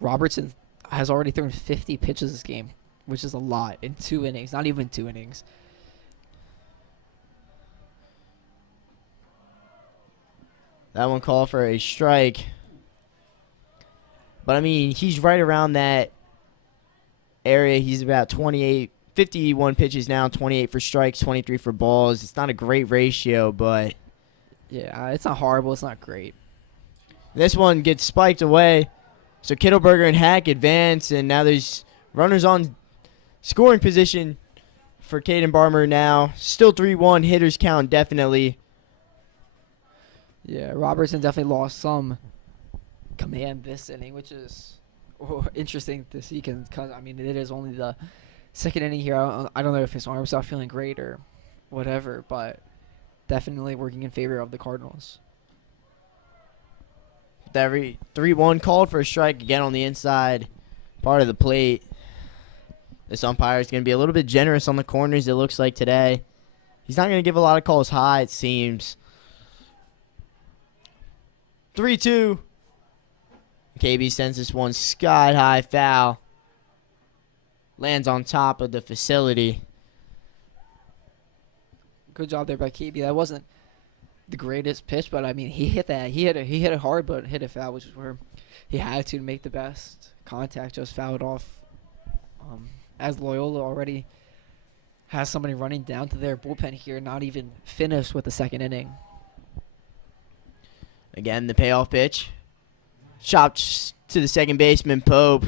Robertson has already thrown 50 pitches this game, which is a lot in 2 innings, not even 2 innings. That one called for a strike. But, I mean, he's right around that area. He's about 51 pitches now, 28 for strikes, 23 for balls. It's not a great ratio, but yeah, it's not horrible. It's not great. this one gets spiked away. So Kittleberger and Hack advance, and now there's runners on scoring position for Caden Barmer now. Still 3-1, hitters count definitely. Yeah, Robertson definitely lost some command this inning, which is interesting to see because, I mean, it is only the second inning here. I don't know if his arm's not feeling great or whatever, but definitely working in favor of the Cardinals. Every 3-1 called for a strike again on the inside part of the plate. This umpire is going to be a little bit generous on the corners, it looks like today. He's not going to give a lot of calls high, it seems. 3-2. KB sends this one sky-high foul. Lands on top of the facility. Good job there by KB. That wasn't the greatest pitch, but I mean he hit that. He hit it hard, but hit it foul, which is where he had to make the best contact. Just fouled off. As Loyola already has somebody running down to their bullpen here, not even finished with the second inning. Again, the payoff pitch. Chopped to the second baseman, Pope,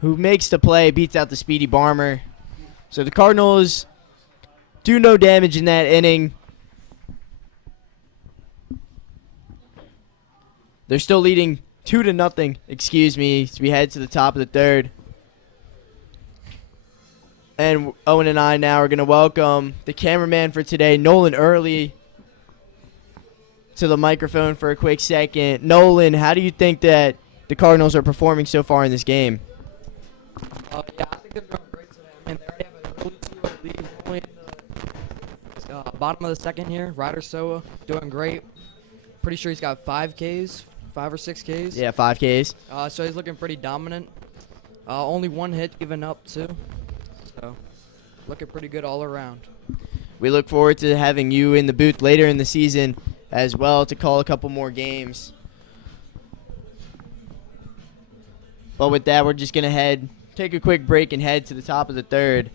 who makes the play, beats out the speedy Barmer. So the Cardinals do no damage in that inning. They're still leading 2-0, excuse me, as we head to the top of the third. And Owen and I now are going to welcome the cameraman for today, Nolan Early, to the microphone for a quick second. Nolan, how do you think that the Cardinals are performing so far in this game? Yeah, I think they're doing great today. I mean, they already have a really 2-0 lead. We're only in the bottom of the second here. Ryder Soa doing great. Pretty sure he's got 5 Ks, 5 or 6 Ks. Yeah, 5 Ks. So he's looking pretty dominant. Only 1 hit given up too. So looking pretty good all around. We look forward to having you in the booth later in the season as well to call a couple more games. But with that, we're just going to take a quick break and head to the top of the third.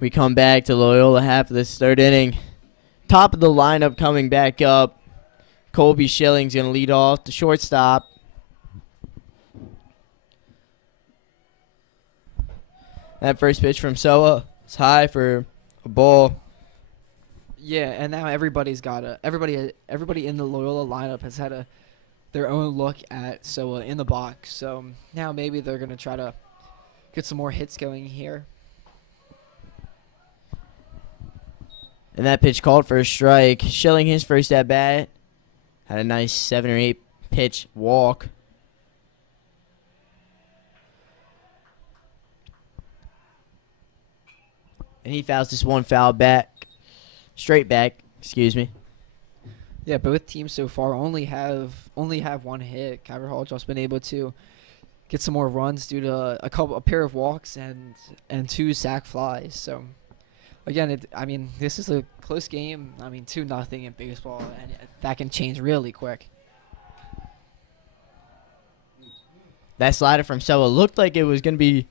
We come back to Loyola half of this third inning. Top of the lineup coming back up. Colby Schilling's going to lead off the shortstop. That first pitch from Soa is high for a ball. Yeah, and now everybody in the Loyola lineup has had their own look at Soa in the box. So now maybe they're gonna try to get some more hits going here. And that pitch called for a strike. Schilling his first at bat had a nice 7 or 8 pitch walk. And he fouls this one foul back. Straight back, excuse me. Yeah, both teams so far only have 1 hit. Calvert Hall just been able to get some more runs due to a pair of walks and 2 sac flies. So again, this is a close game. 2-0 in baseball, and that can change really quick. That slider from Soa looked like it was going to be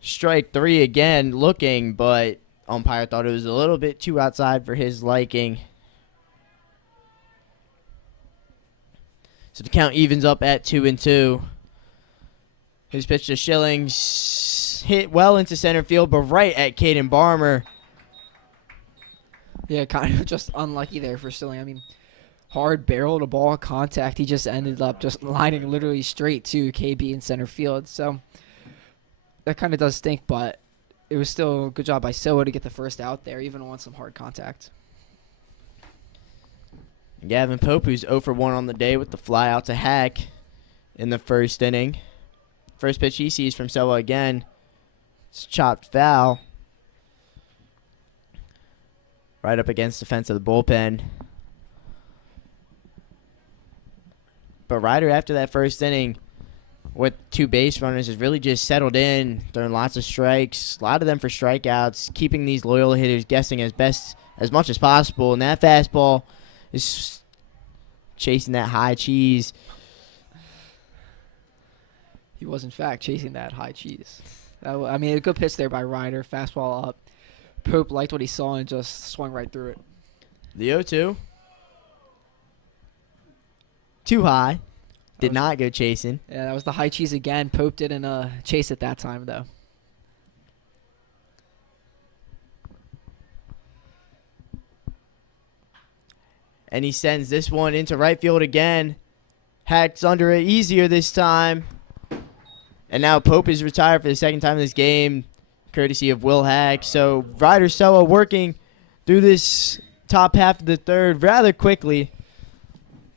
strike 3 again looking, but umpire thought it was a little bit too outside for his liking. So the count evens up at 2-2. His pitch to Schilling's hit well into center field, but right at Caden Barmer. Yeah, kind of just unlucky there for Stilling. Hard barrel to ball contact. He just ended up just lining literally straight to KB in center field. So that kind of does stink, but it was still a good job by Soa to get the first out there, even on some hard contact. Gavin Pope, who's 0 for 1 on the day with the fly out to Hack in the first inning. First pitch he sees from Soa again. It's chopped foul. Right up against the fence of the bullpen. But Ryder, after that first inning, with 2 base runners, has really just settled in, throwing lots of strikes, a lot of them for strikeouts, keeping these Loyola hitters guessing as much as possible. And that fastball is chasing that high cheese. He was, in fact, chasing that high cheese. A good pitch there by Ryder. Fastball up. Pope liked what he saw and just swung right through it. The 0-2. Too high. Did not go chasing. Yeah, that was the high cheese again. Pope didn't chase it that time, though. And he sends this one into right field again. Hack's under it easier this time. And now Pope is retired for the second time in this game, courtesy of Will Hack. So Ryder Soa working through this top half of the third rather quickly.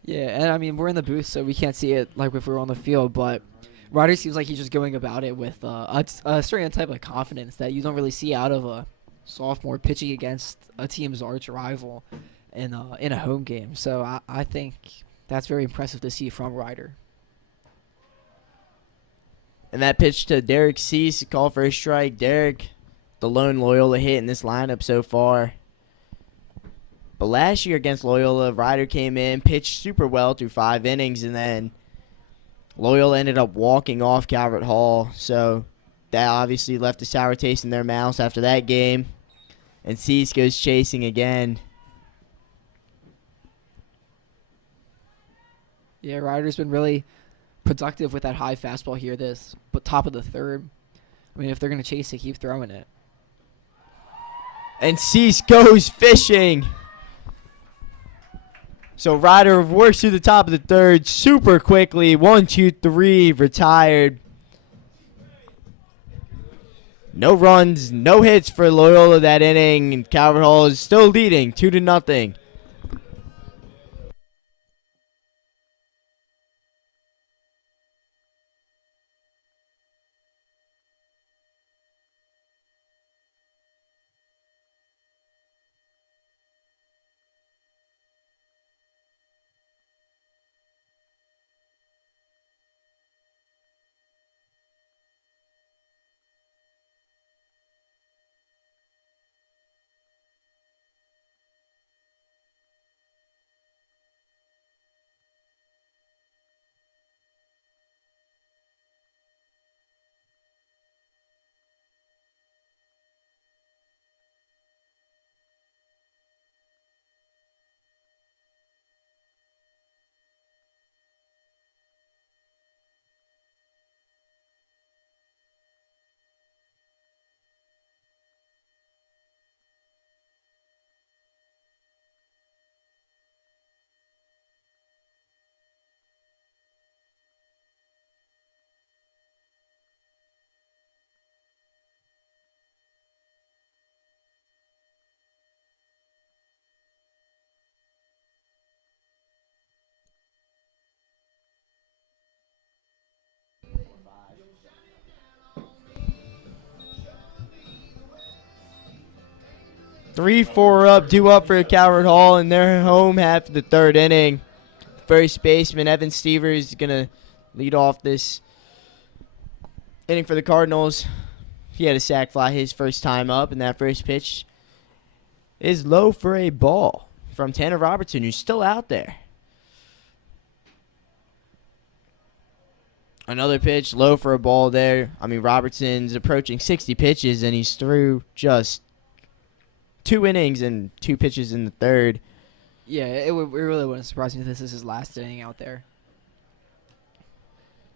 Yeah, and we're in the booth, so we can't see it like if we were on the field, but Ryder seems like he's just going about it with a certain type of confidence that you don't really see out of a sophomore pitching against a team's arch rival in a home game. So I think that's very impressive to see from Ryder. And that pitch to Derek Cease, call for a strike. Derek, the lone Loyola hit in this lineup so far. But last year against Loyola, Ryder came in, pitched super well through 5 innings, and then Loyola ended up walking off Calvert Hall. So that obviously left a sour taste in their mouths after that game. And Cease goes chasing again. Yeah, Ryder's been really productive with that high fastball here. But top of the third. I mean, if they're gonna chase it, keep throwing it. And Cease goes fishing. So Ryder works through the top of the third super quickly. 1, 2, 3, retired. No runs, no hits for Loyola that inning, and Calvert Hall is still leading 2-0. Three, 4 up, due up for Calvert Hall in their home half of the third inning. First baseman Evan Stevers is going to lead off this inning for the Cardinals. He had a sac fly his first time up, and that first pitch is low for a ball from Tanner Robertson, who's still out there. Another pitch, low for a ball there. I mean, Robertson's approaching 60 pitches, and he's through just 2 innings and 2 pitches in the third. Yeah, it really wouldn't surprise me if this is his last inning out there.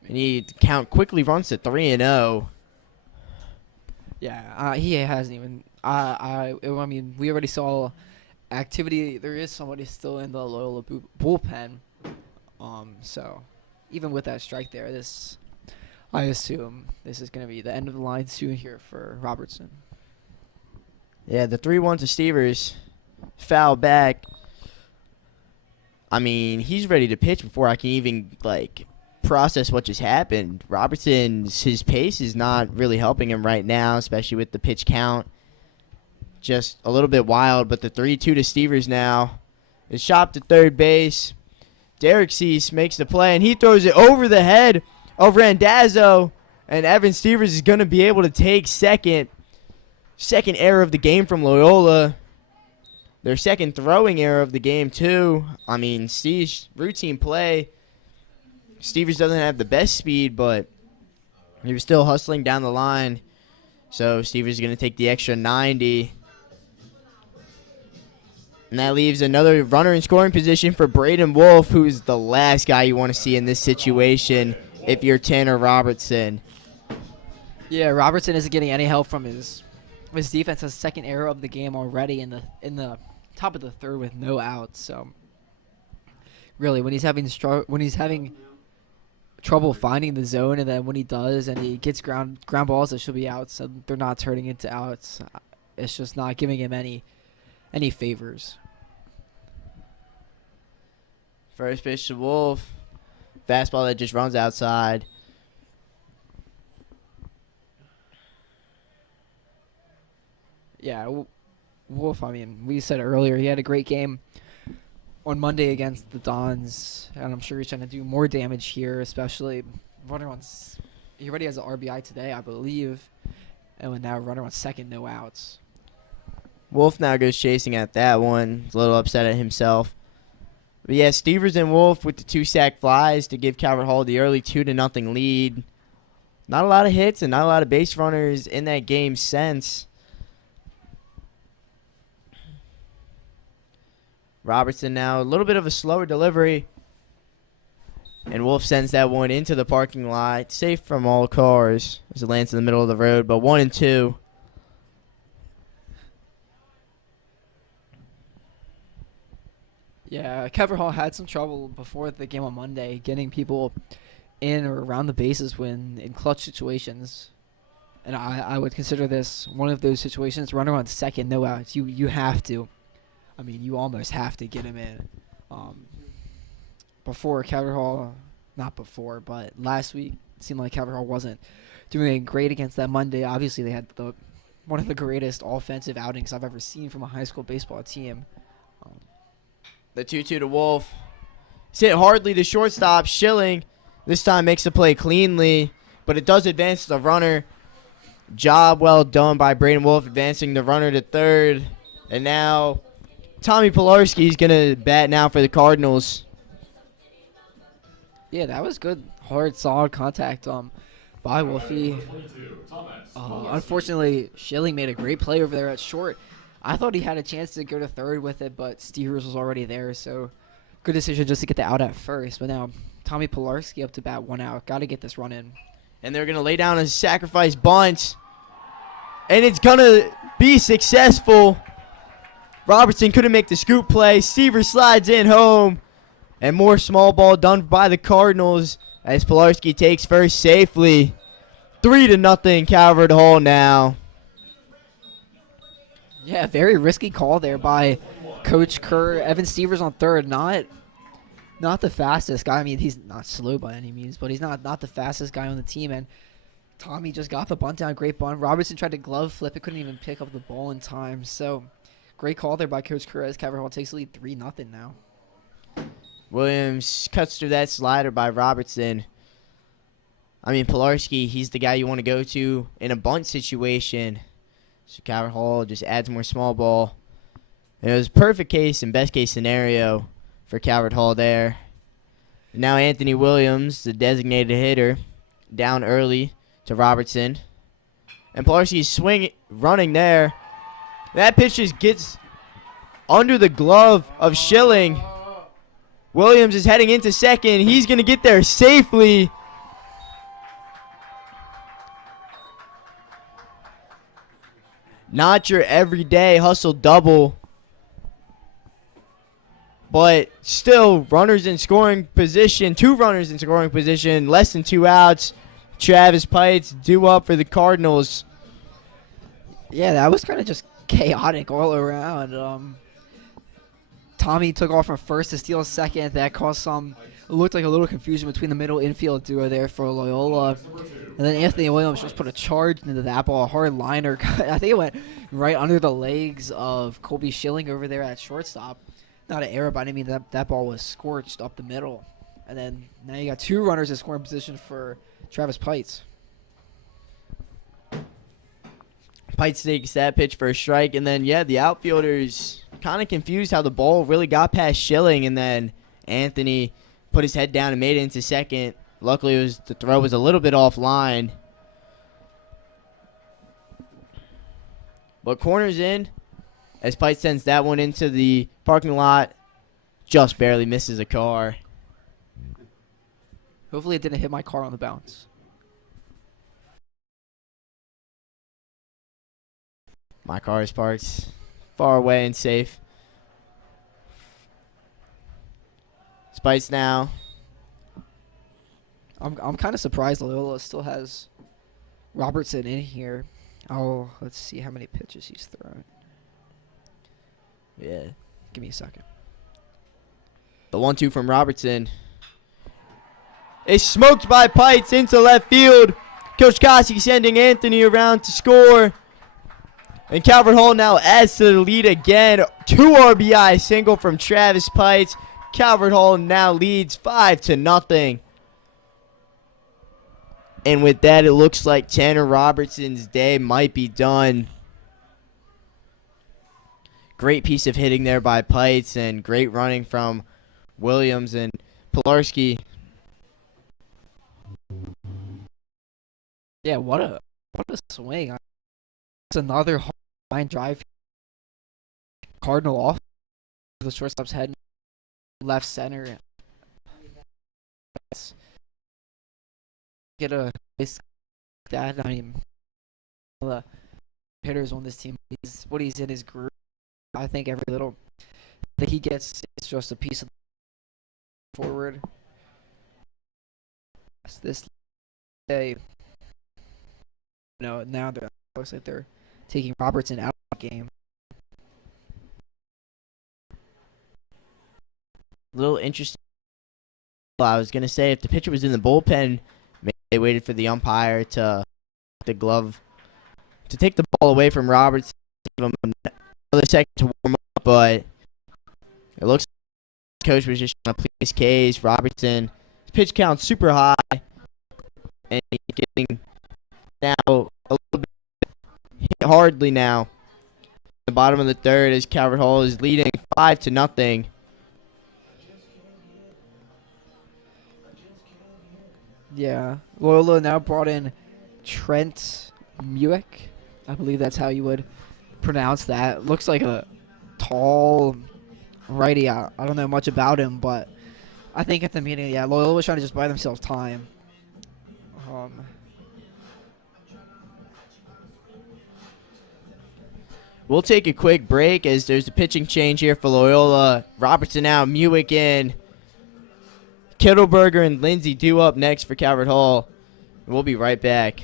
And he count quickly runs to 3-0. Yeah, he hasn't even. I mean, we already saw activity. There is somebody still in the Loyola bullpen. So even with that strike there, I assume this is going to be the end of the line soon here for Robertson. Yeah, the 3-1 to Stevers. Foul back. I mean, he's ready to pitch before I can even, process what just happened. His pace is not really helping him right now, especially with the pitch count. Just a little bit wild, but the 3-2 to Stevers now is chopped to third base. Derek Cease makes the play, and he throws it over the head of Randazzo, and Evan Stevers is going to be able to take second. Second error of the game from Loyola. Their second throwing error of the game, too. I mean, Steve's routine play. Stevers doesn't have the best speed, but he was still hustling down the line. So Stevers is going to take the extra 90. And that leaves another runner in scoring position for Braden Wolf, who's the last guy you want to see in this situation if you're Tanner Robertson. Yeah, Robertson isn't getting any help from his defense. Has second error of the game already in the top of the third with no outs. So really, when he's having trouble finding the zone, and then when he does and he gets ground balls that should be outs, so they're not turning into outs. It's just not giving him any favors. First pitch to Wolf. Fastball that just runs outside. Yeah, Wolf, I mean, we said it earlier, he had a great game on Monday against the Dons, and I'm sure he's trying to do more damage here, especially he already has an RBI today, I believe, and now runner on second, no outs. Wolf now goes chasing at that one. He's a little upset at himself. But yeah, Stevers and Wolf with the 2 sack flies to give Calvert Hall the early 2-0 lead. Not a lot of hits and not a lot of base runners in that game since. Robertson now, a little bit of a slower delivery. And Wolf sends that one into the parking lot, safe from all cars as it lands in the middle of the road, but 1-2. Yeah, Calvert Hall had some trouble before the game on Monday getting people in or around the bases when in clutch situations. And I would consider this one of those situations. Runner on second, no outs. You have to. I mean, you almost have to get him in. Before Calvert Hall, not before, but last week it seemed like Calvert Hall wasn't doing great against that Monday. Obviously, they had one of the greatest offensive outings I've ever seen from a high school baseball team. The 2-2 to Wolf. It's hit hardly to shortstop. Schilling this time makes the play cleanly, but it does advance the runner. Job well done by Braden Wolf advancing the runner to third. And now Tommy Pilarski is going to bat now for the Cardinals. Yeah, that was good, hard, solid contact by Wolfie. Unfortunately, Schilling made a great play over there at short. I thought he had a chance to go to third with it, but Stevers was already there, so good decision just to get the out at first. But now Tommy Pilarski up to bat 1 out. Got to get this run in. And they're going to lay down a sacrifice bunt. And it's going to be successful. Robertson couldn't make the scoop play. Stevers slides in home. And more small ball done by the Cardinals as Pilarski takes first safely. 3-0 Calvert Hall now. Yeah, very risky call there by Coach Kerr. Evan Stevers on third, not the fastest guy. I mean, he's not slow by any means, but he's not the fastest guy on the team. And Tommy just got the bunt down, great bunt. Robertson tried to glove flip it, couldn't even pick up the ball in time. So, great call there by Coach Kerr as Calvert Hall takes the lead 3-0 now. Williams cuts through that slider by Robertson. I mean, Pilarski, he's the guy you want to go to in a bunt situation. So Calvert Hall just adds more small ball. And it was perfect case and best case scenario for Calvert Hall there. Now Anthony Williams, the designated hitter, down early to Robertson. And Pilarski's running there. That pitch just gets under the glove of Schilling. Williams is heading into second. He's going to get there safely. Not your everyday hustle double. But still, runners in scoring position. 2 runners in scoring position. Less than 2 outs. Travis Pites due up for the Cardinals. Yeah, that was kind of just chaotic all around. Tommy took off from first to steal second. That caused some, it looked like a little confusion between the middle infield duo there for Loyola. And then Anthony Williams just put a charge into that ball, a hard liner. I think it went right under the legs of Colby Schilling over there at shortstop. Not an error by any means. That ball was scorched up the middle. And then now you got 2 runners in scoring position for Travis Pites. Pites takes that pitch for a strike. And then, yeah, the outfielders kind of confused how the ball really got past Schilling. And then Anthony put his head down and made it into second. Luckily, the throw was a little bit offline. But corners in as Pite sends that one into the parking lot. Just barely misses a car. Hopefully it didn't hit my car on the bounce. My car is parked far away and safe. Spites now. I'm kind of surprised Loyola still has Robertson in here. Oh, let's see how many pitches he's thrown. Yeah. Give me a second. The 1-2 from Robertson is smoked by Pites into left field. Coach Kosky sending Anthony around to score. And Calvert Hall now adds to the lead again. 2 RBI single from Travis Pites. Calvert Hall now leads 5-0. And with that, it looks like Tanner Robertson's day might be done. great piece of hitting there by Pites and great running from Williams and Pilarski. Yeah, what a swing. It's another hard line drive. Cardinal off the shortstop's head, left center. Get a base like that. I mean, the hitters on this team, what he's in his group. I think every little that he gets is just a piece of forward. This day, now it looks like they're taking Robertson out of the game. Little interesting. I was gonna say if the pitcher was in the bullpen, maybe they waited for the umpire to the glove to take the ball away from Roberts, give him another second to warm up. But it looks like the coach was just trying to please his case. Robertson, his pitch count super high, and he's getting now a little bit hit hardly now. The bottom of the third as Calvert Hall is leading 5-0. Yeah, Loyola now brought in Trent Muick. I believe that's how you would pronounce that. Looks like a tall righty. I don't know much about him, but I think at the meeting, yeah, Loyola was trying to just buy themselves time. We'll take a quick break as there's a pitching change here for Loyola. Robertson out, Muick in. Kittleberger and Lindsay due up next for Calvert Hall. We'll be right back.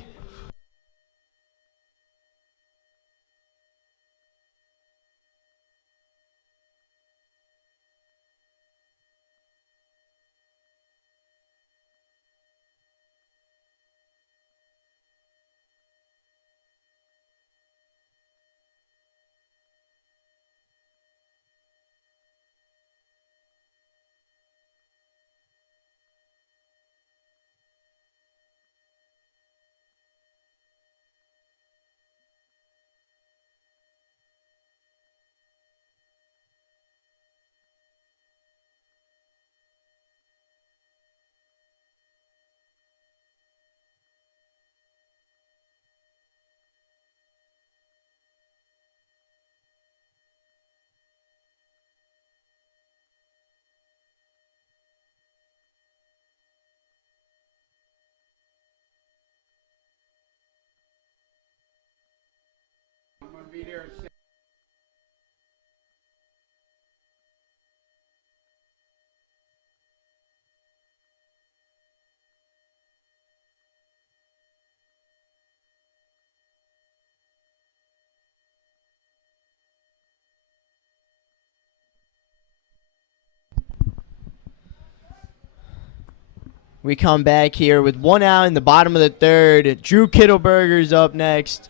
We come back here with 1 out in the bottom of the third. Drew Kittleberger's up next.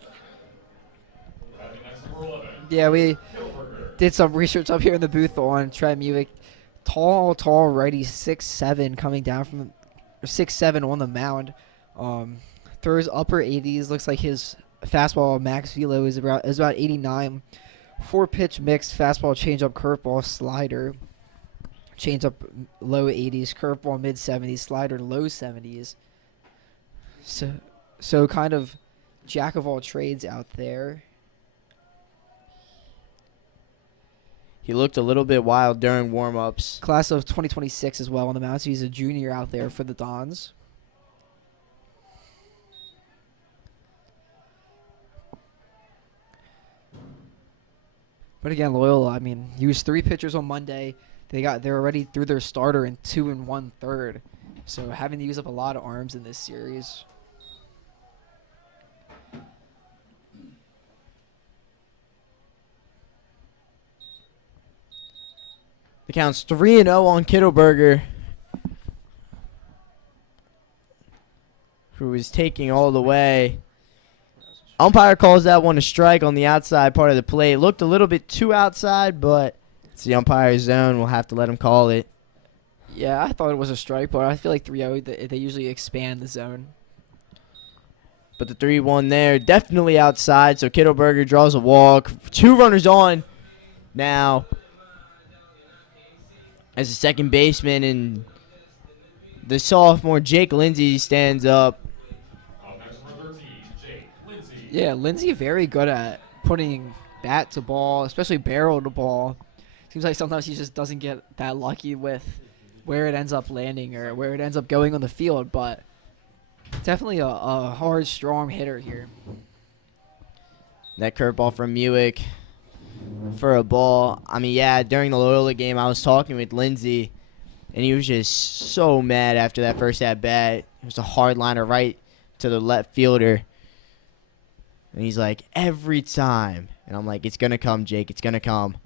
Yeah, we did some research up here in the booth on Trent Muick. Tall righty, 6'7", coming down from 6'7" on the mound. Throws upper 80s. Looks like his fastball max velo is about 89. 4-pitch mix: fastball, changeup, curveball, slider. Changeup low 80s, curveball mid 70s, slider low 70s. So kind of jack of all trades out there. He looked a little bit wild during warm-ups. Class of 2026 as well on the mound, so he's a junior out there for the Dons. But again, Loyola, I mean, used 3 pitchers on Monday. They're already through their starter in 2 1/3. So having to use up a lot of arms in this series. The count's 3-0 on Kittleberger, who is taking all the way. Umpire calls that one a strike on the outside part of the plate. Looked a little bit too outside, but it's the umpire's zone. We'll have to let him call it. Yeah, I thought it was a strike, but I feel like 3-0, they usually expand the zone. But the 3-1 there, definitely outside, so Kittleberger draws a walk. 2 runners on, now as a second baseman, and the sophomore Jake Lindsay stands up. Yeah, Lindsay very good at putting bat to ball, especially barrel to ball. Seems like sometimes he just doesn't get that lucky with where it ends up landing or where it ends up going on the field, but definitely a hard, strong hitter here. That curveball from Muick for a ball. I mean, yeah, during the Loyola game, I was talking with Lindsay, and he was just so mad after that first at bat. It was a hard liner right to the left fielder. And he's like, every time. And I'm like, it's going to come, Jake. It's going to come.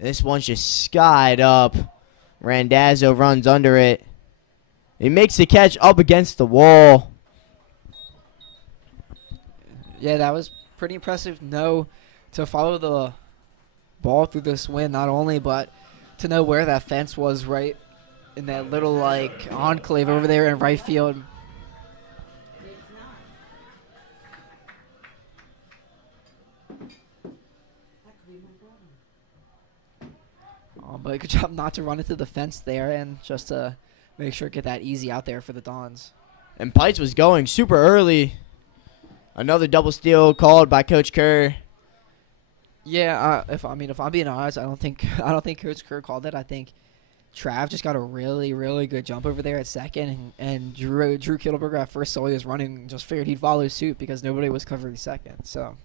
This one's just skied up. Randazzo runs under it. He makes the catch up against the wall. Yeah, that was pretty impressive. To follow the ball through this wind, not only, but to know where that fence was right in that little, like, enclave over there in right field. But good job not to run into the fence there and just to make sure to get that easy out there for the Dons. And Pites was going super early. Another double steal called by Coach Kerr. Yeah, if I'm being honest, I don't think Coach Kerr called it. I think Trav just got a really, really good jump over there at second, and Drew Kittleberger at first saw he was running, just figured he'd follow suit because nobody was covering second. So.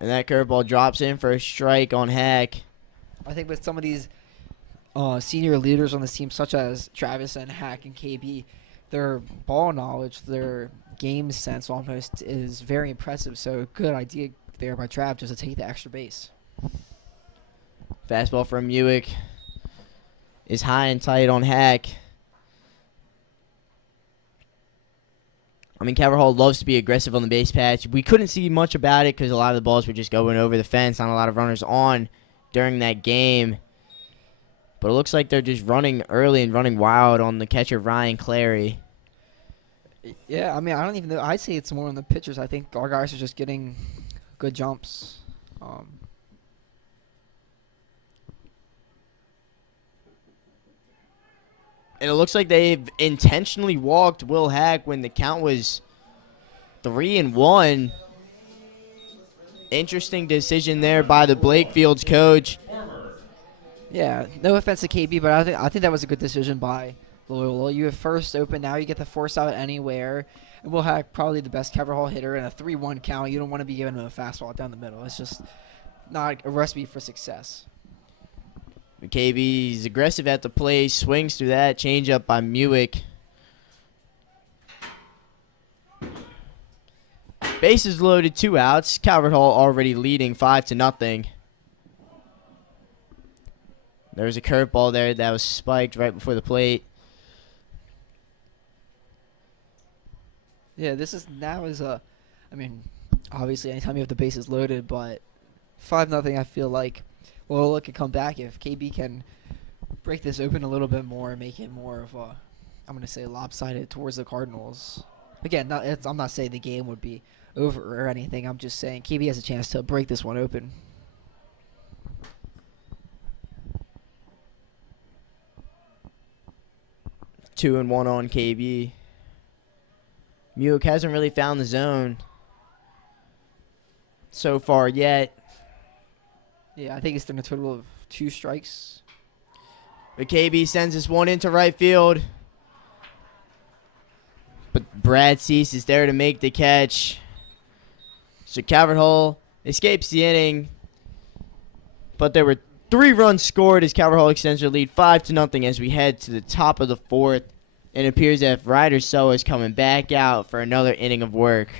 And that curveball drops in for a strike on Hack. I think with some of these senior leaders on the team, such as Travis and Hack and KB, their ball knowledge, their game sense almost is very impressive. So good idea there by Trav just to take the extra base. Fastball from Muick is high and tight on Hack. I mean, Calvert Hall loves to be aggressive on the base patch. We couldn't see much about it because a lot of the balls were just going over the fence. Not a lot of runners on during that game. But it looks like they're just running early and running wild on the catcher, Ryan Clary. Yeah, I mean, I don't even know. I'd say it's more on the pitchers. I think our guys are just getting good jumps. And it looks like they've intentionally walked Will Hack when the count was 3-1. Interesting decision there by the Blakefields coach. Yeah, no offense to KB, but I think that was a good decision by Loyola. You have first open, now you get the force out anywhere. And Will Hack, probably the best Calvert Hall hitter in a 3-1 count. You don't want to be giving him a fastball down the middle. It's just not a recipe for success. McCabe's aggressive at the plate, swings through that, changeup by Muick. Bases loaded, 2 outs. Calvert Hall already leading 5-0. There was a curveball there that was spiked right before the plate. Yeah, I mean, obviously anytime you have the bases loaded, but 5-0, I feel like Loyola could come back if KB can break this open a little bit more and make it more of a, I'm going to say, lopsided towards the Cardinals. Again, I'm not saying the game would be over or anything. I'm just saying KB has a chance to break this one open. 2-1 on KB. Muick hasn't really found the zone so far yet. Yeah, I think it's done a total of 2 strikes. But KB sends this one into right field. But Brad Cease is there to make the catch. So Calvert Hall escapes the inning. But there were 3 runs scored as Calvert Hall extends their lead 5-0 as we head to the top of the 4th. It appears that Ryder Soa is coming back out for another inning of work.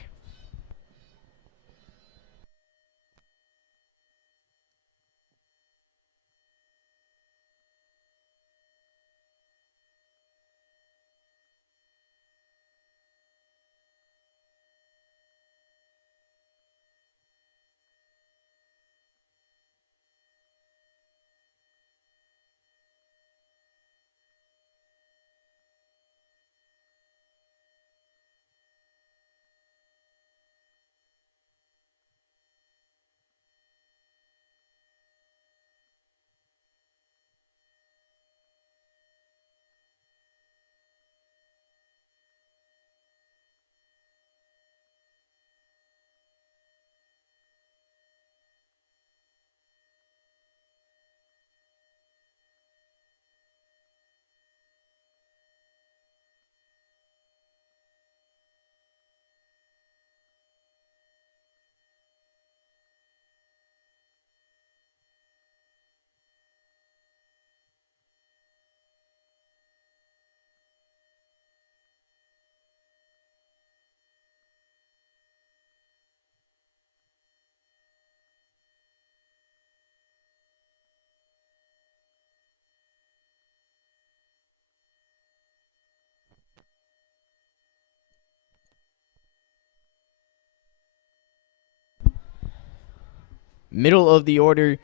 Middle of the order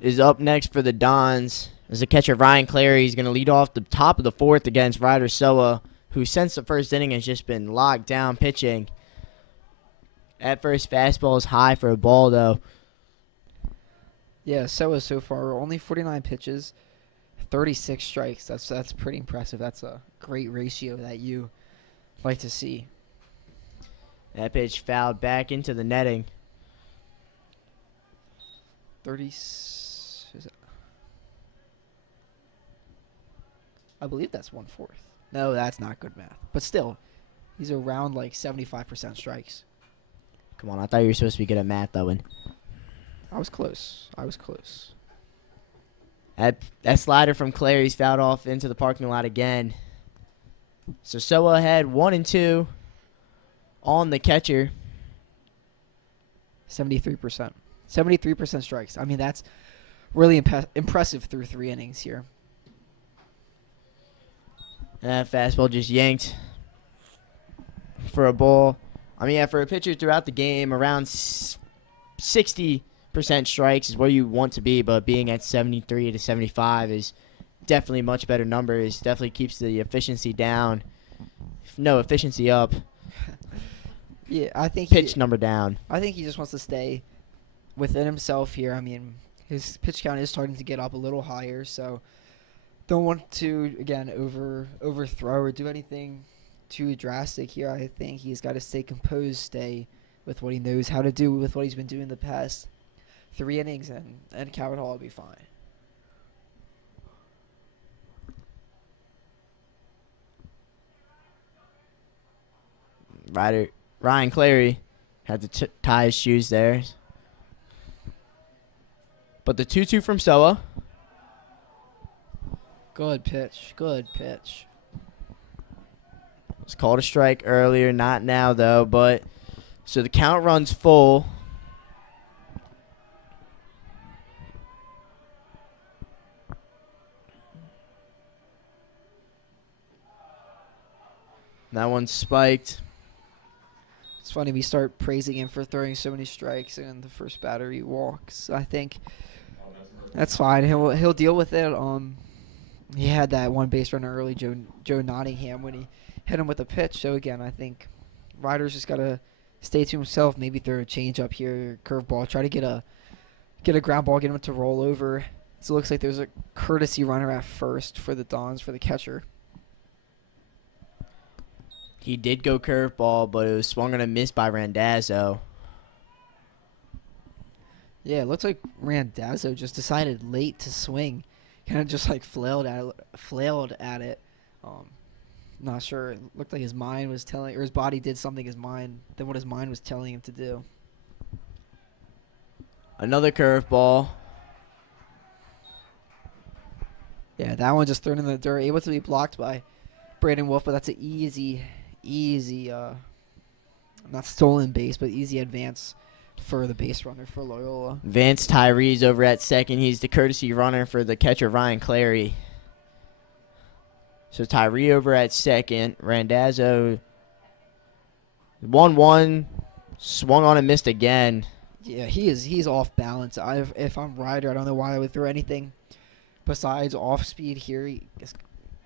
is up next for the Dons. As the catcher Ryan Clary is going to lead off the top of the fourth against Ryder Soa, who since the first inning has just been locked down pitching. At first, fastball is high for a ball, though. Yeah, so far only 49 pitches, 36 strikes. That's pretty impressive. That's a great ratio that you like to see. That pitch fouled back into the netting. 30. I believe that's 1/4. No, that's not good math. But still, he's around like 75% strikes. Come on, I thought you were supposed to be good at math, Owen. I was close. That slider from Clary's fouled off into the parking lot again. So Soa had 1-2 on the catcher. 73%. 73% strikes. I mean, that's really impressive through 3 innings here. And that fastball just yanked for a ball. I mean, yeah, for a pitcher throughout the game, around 60% strikes is where you want to be, but being at 73 to 75 is definitely a much better number. It definitely keeps the efficiency down. No, efficiency up. Yeah, I think Pitch number down. I think he just wants to stay within himself here. I mean, his pitch count is starting to get up a little higher, so don't want to, again, overthrow or do anything too drastic here. I think he's got to stay composed, stay with what he knows how to do, with what he's been doing the past 3 innings, and Coward Hall will be fine. Ryan Clary had to tie his shoes there. But the 2-2 from Soa. Good pitch. Was called a strike earlier, not now though, but so the count runs full. That one's spiked. It's funny, we start praising him for throwing so many strikes and the first batter he walks. I think that's fine. He'll deal with it. He had that one base runner early, Joe Nottingham, when he hit him with a pitch. So again, I think Ryder's just gotta stay to himself. Maybe throw a change up here, curveball, try to get a ground ball, get him to roll over. So it looks like there's a courtesy runner at first for the Dons, for the catcher. He did go curveball, but it was swung on a miss by Randazzo. Yeah, it looks like Randazzo just decided late to swing. Kind of just like flailed at it. Not sure. It looked like his mind was telling, or his body did something than what his mind was telling him to do. Another curveball. Yeah, that one just thrown in the dirt, able to be blocked by Brandon Wolf, but that's an easy, not stolen base, but easy advance for the base runner for Loyola. Vance Tyree's over at second. He's the courtesy runner for the catcher, Ryan Clary. So Tyree over at second. Randazzo 1-1. Swung on and missed again. Yeah, he's off balance. If I'm Ryder, I don't know why I would throw anything besides off speed here.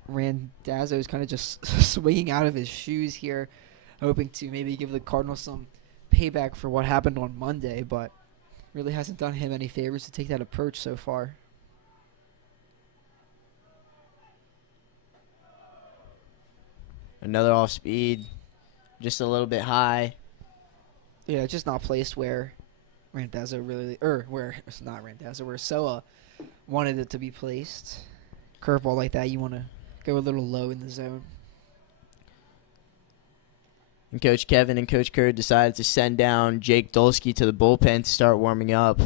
Randazzo is kind of just swinging out of his shoes here, hoping to maybe give the Cardinals some payback for what happened on Monday, but really hasn't done him any favors to take that approach so far. Another off speed, just a little bit high. Yeah, just not placed where Randazzo really, or where it's not Randazzo, where Soa wanted it to be placed. Curveball like that, you want to go a little low in the zone. And Coach Kevin and Coach Kerr decided to send down Jake Dolsky to the bullpen to start warming up.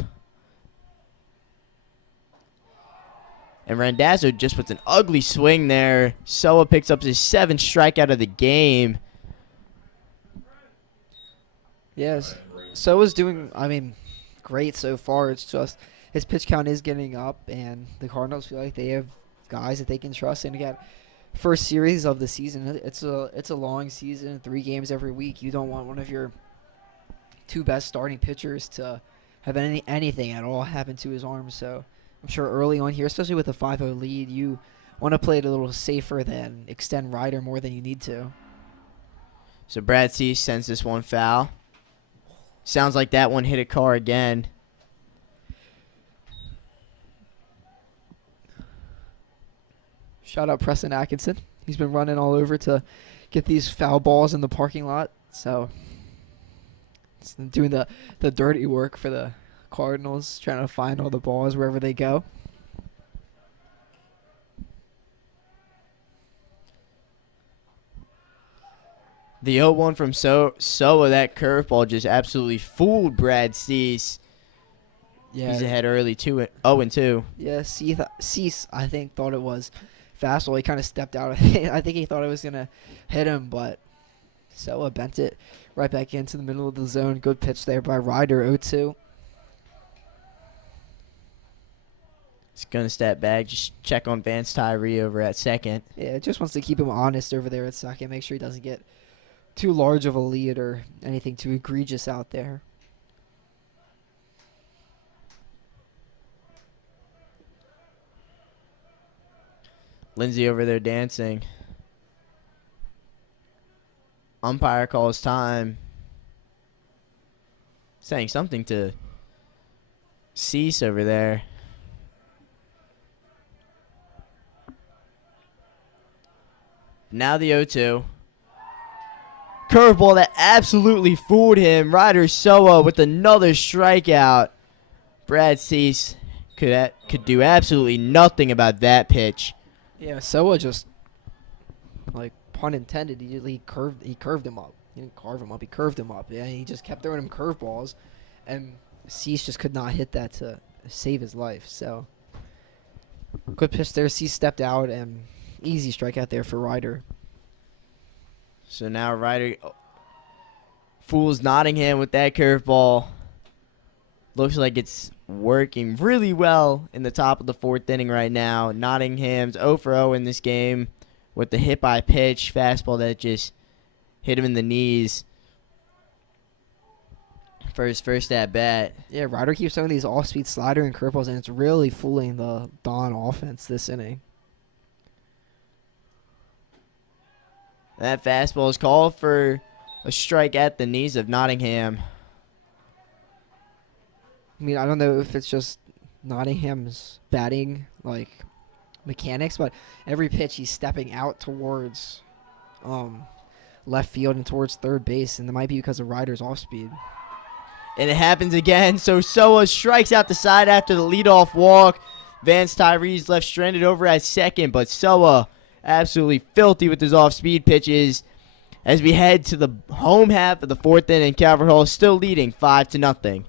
And Randazzo just puts an ugly swing there. Soa picks up his 7th strikeout of the game. Yes. Soa's doing, great so far. It's just his pitch count is getting up, and the Cardinals feel like they have guys that they can trust. And again, first series of the season, it's a long season, 3 games every week. You don't want one of your 2 best starting pitchers to have anything at all happen to his arm. So I'm sure early on here, especially with a 5-0 lead, you want to play it a little safer than extend Ryder more than you need to. So Brad Cease sends this one foul. Sounds like that one hit a car again. Shout out Preston Atkinson. He's been running all over to get these foul balls in the parking lot. So it's doing the dirty work for the Cardinals, trying to find all the balls wherever they go. The 0-1 from Soa, that curveball just absolutely fooled Brad Cease. Yeah, He's ahead early 0-2. Yeah, Cease, I think, thought it was fastball. He kind of stepped out. I think he thought it was going to hit him, but Soa bent it right back into the middle of the zone. Good pitch there by Ryder, 0-2. He's going to step back, just check on Vance Tyree over at second. Yeah, just wants to keep him honest over there at second, make sure he doesn't get too large of a lead or anything too egregious out there. Lindsay over there dancing. Umpire calls time. Saying something to Cease over there. Now the 0-2. Curveball that absolutely fooled him. Ryder Soa with another strikeout. Brad Cease could do absolutely nothing about that pitch. Yeah, Soa just, like, pun intended, he curved him up. He didn't carve him up, he curved him up. Yeah, he just kept throwing him curveballs, and Cease just could not hit that to save his life. So, good pitch there. Cease stepped out, and easy strikeout there for Ryder. So now Ryder fools Nottingham with that curveball. Looks like it's working really well in the top of the fourth inning right now. Nottingham's 0 for 0 in this game with the hit by pitch fastball that just hit him in the knees for his first at bat. Yeah, Ryder keeps throwing these off-speed slider and curveballs, and it's really fooling the Don offense this inning. That fastball is called for a strike at the knees of Nottingham. I mean, I don't know if it's just Nottingham's batting, like, mechanics, but every pitch he's stepping out towards left field and towards third base, and it might be because of Ryder's off-speed. And it happens again. So Soa strikes out the side after the leadoff walk. Vance Tyree's left stranded over at second, but Soa absolutely filthy with his off-speed pitches as we head to the home half of the fourth inning. Calvert Hall still leading 5-0.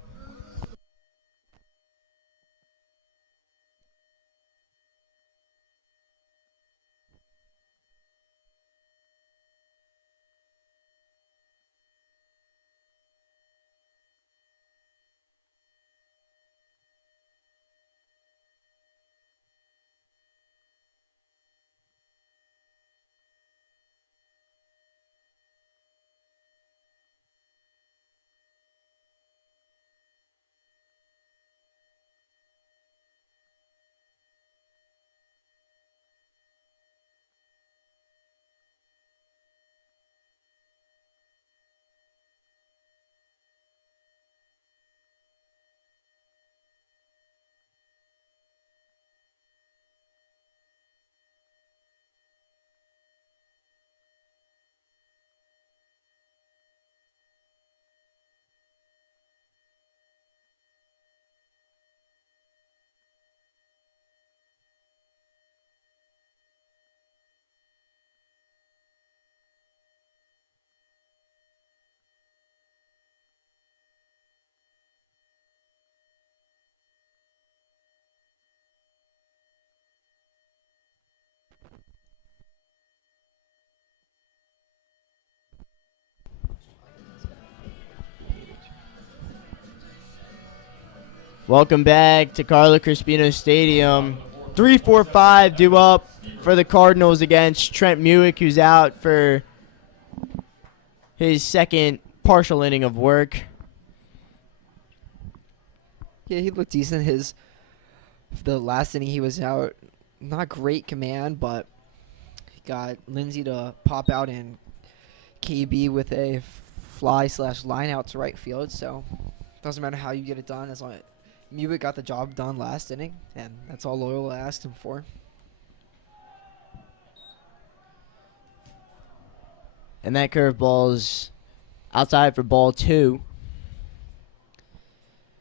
Welcome back to Carlo Crispino Stadium. 3-4-5 due up for the Cardinals against Trent Muick, who's out for his second partial inning of work. Yeah, he looked decent. The last inning he was out, not great command, but he got Lindsey to pop out and KB with a fly/line out to right field. So doesn't matter how you get it done, as long as Muick got the job done last inning, and that's all Loyola asked him for. And that curveball's outside for ball 2.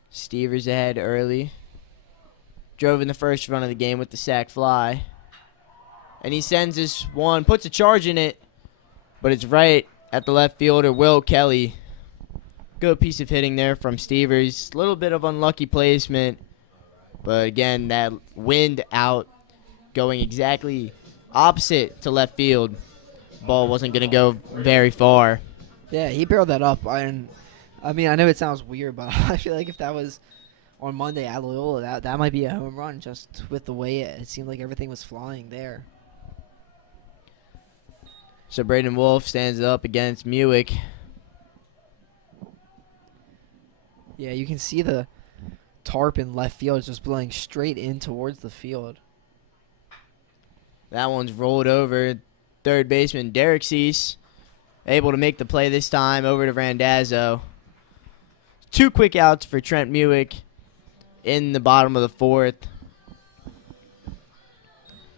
Stevers ahead early. Drove in the first run of the game with the sac fly. And he sends this one, puts a charge in it, but it's right at the left fielder, Will Kelly. Good piece of hitting there from Stevers. A little bit of unlucky placement, but again, that wind out going exactly opposite to left field. Ball wasn't going to go very far. Yeah, he barreled that up. I mean, I know it sounds weird, but I feel like if that was on Monday at Loyola, that might be a home run just with the way it seemed like everything was flying there. So Braden Wolf stands up against Muick. Yeah, you can see the tarp in left field is just blowing straight in towards the field. That one's rolled over. Third baseman Derek Cease able to make the play this time over to Randazzo. 2 quick outs for Trent Muick in the bottom of the 4th.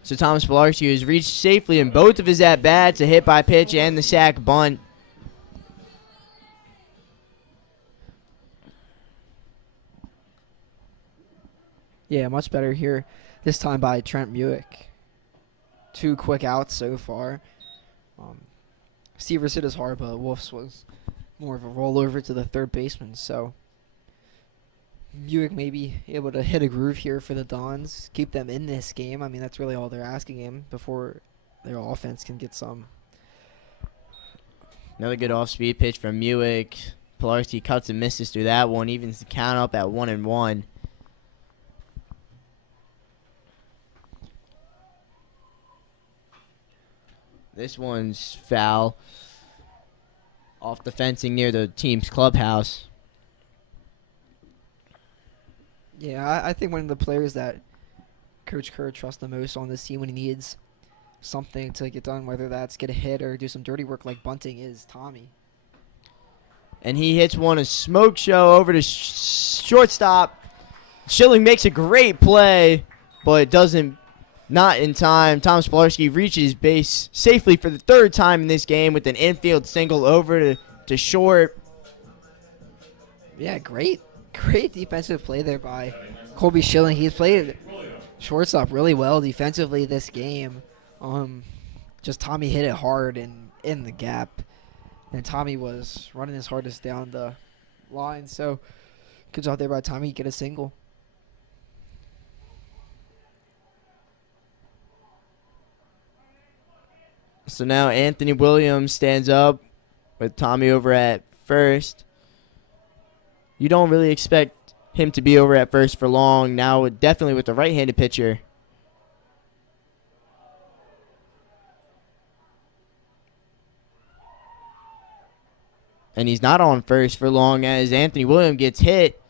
So Thomas Pilarski has reached safely in both of his at-bats, a hit by pitch and the sac bunt. Yeah, much better here this time by Trent Muick. 2 quick outs so far. Stevers hit his hard, but Wolf's was more of a rollover to the third baseman. So Muick may be able to hit a groove here for the Dons, keep them in this game. I mean, that's really all they're asking him before their offense can get some. Another good off-speed pitch from Muick. Pilarski cuts and misses through that one, evens the count up at 1-1. This one's foul. Off the fencing near the team's clubhouse. Yeah, I think one of the players that Coach Kerr trusts the most on this team when he needs something to get done, whether that's get a hit or do some dirty work like bunting, is Tommy. And he hits one a smoke show over to shortstop. Schilling makes a great play, but doesn't. Not in time. Thomas Pilarski reaches base safely for the 3rd time in this game with an infield single over to short. Yeah, great defensive play there by Colby Schilling. He's played shortstop really well defensively this game. Just Tommy hit it hard and in the gap, and Tommy was running his hardest down the line. So good job there by Tommy. Get a single. So now Anthony Williams stands up with Tommy over at first. You don't really expect him to be over at first for long. Now, definitely with the right-handed pitcher. And he's not on first for long as Anthony Williams gets hit.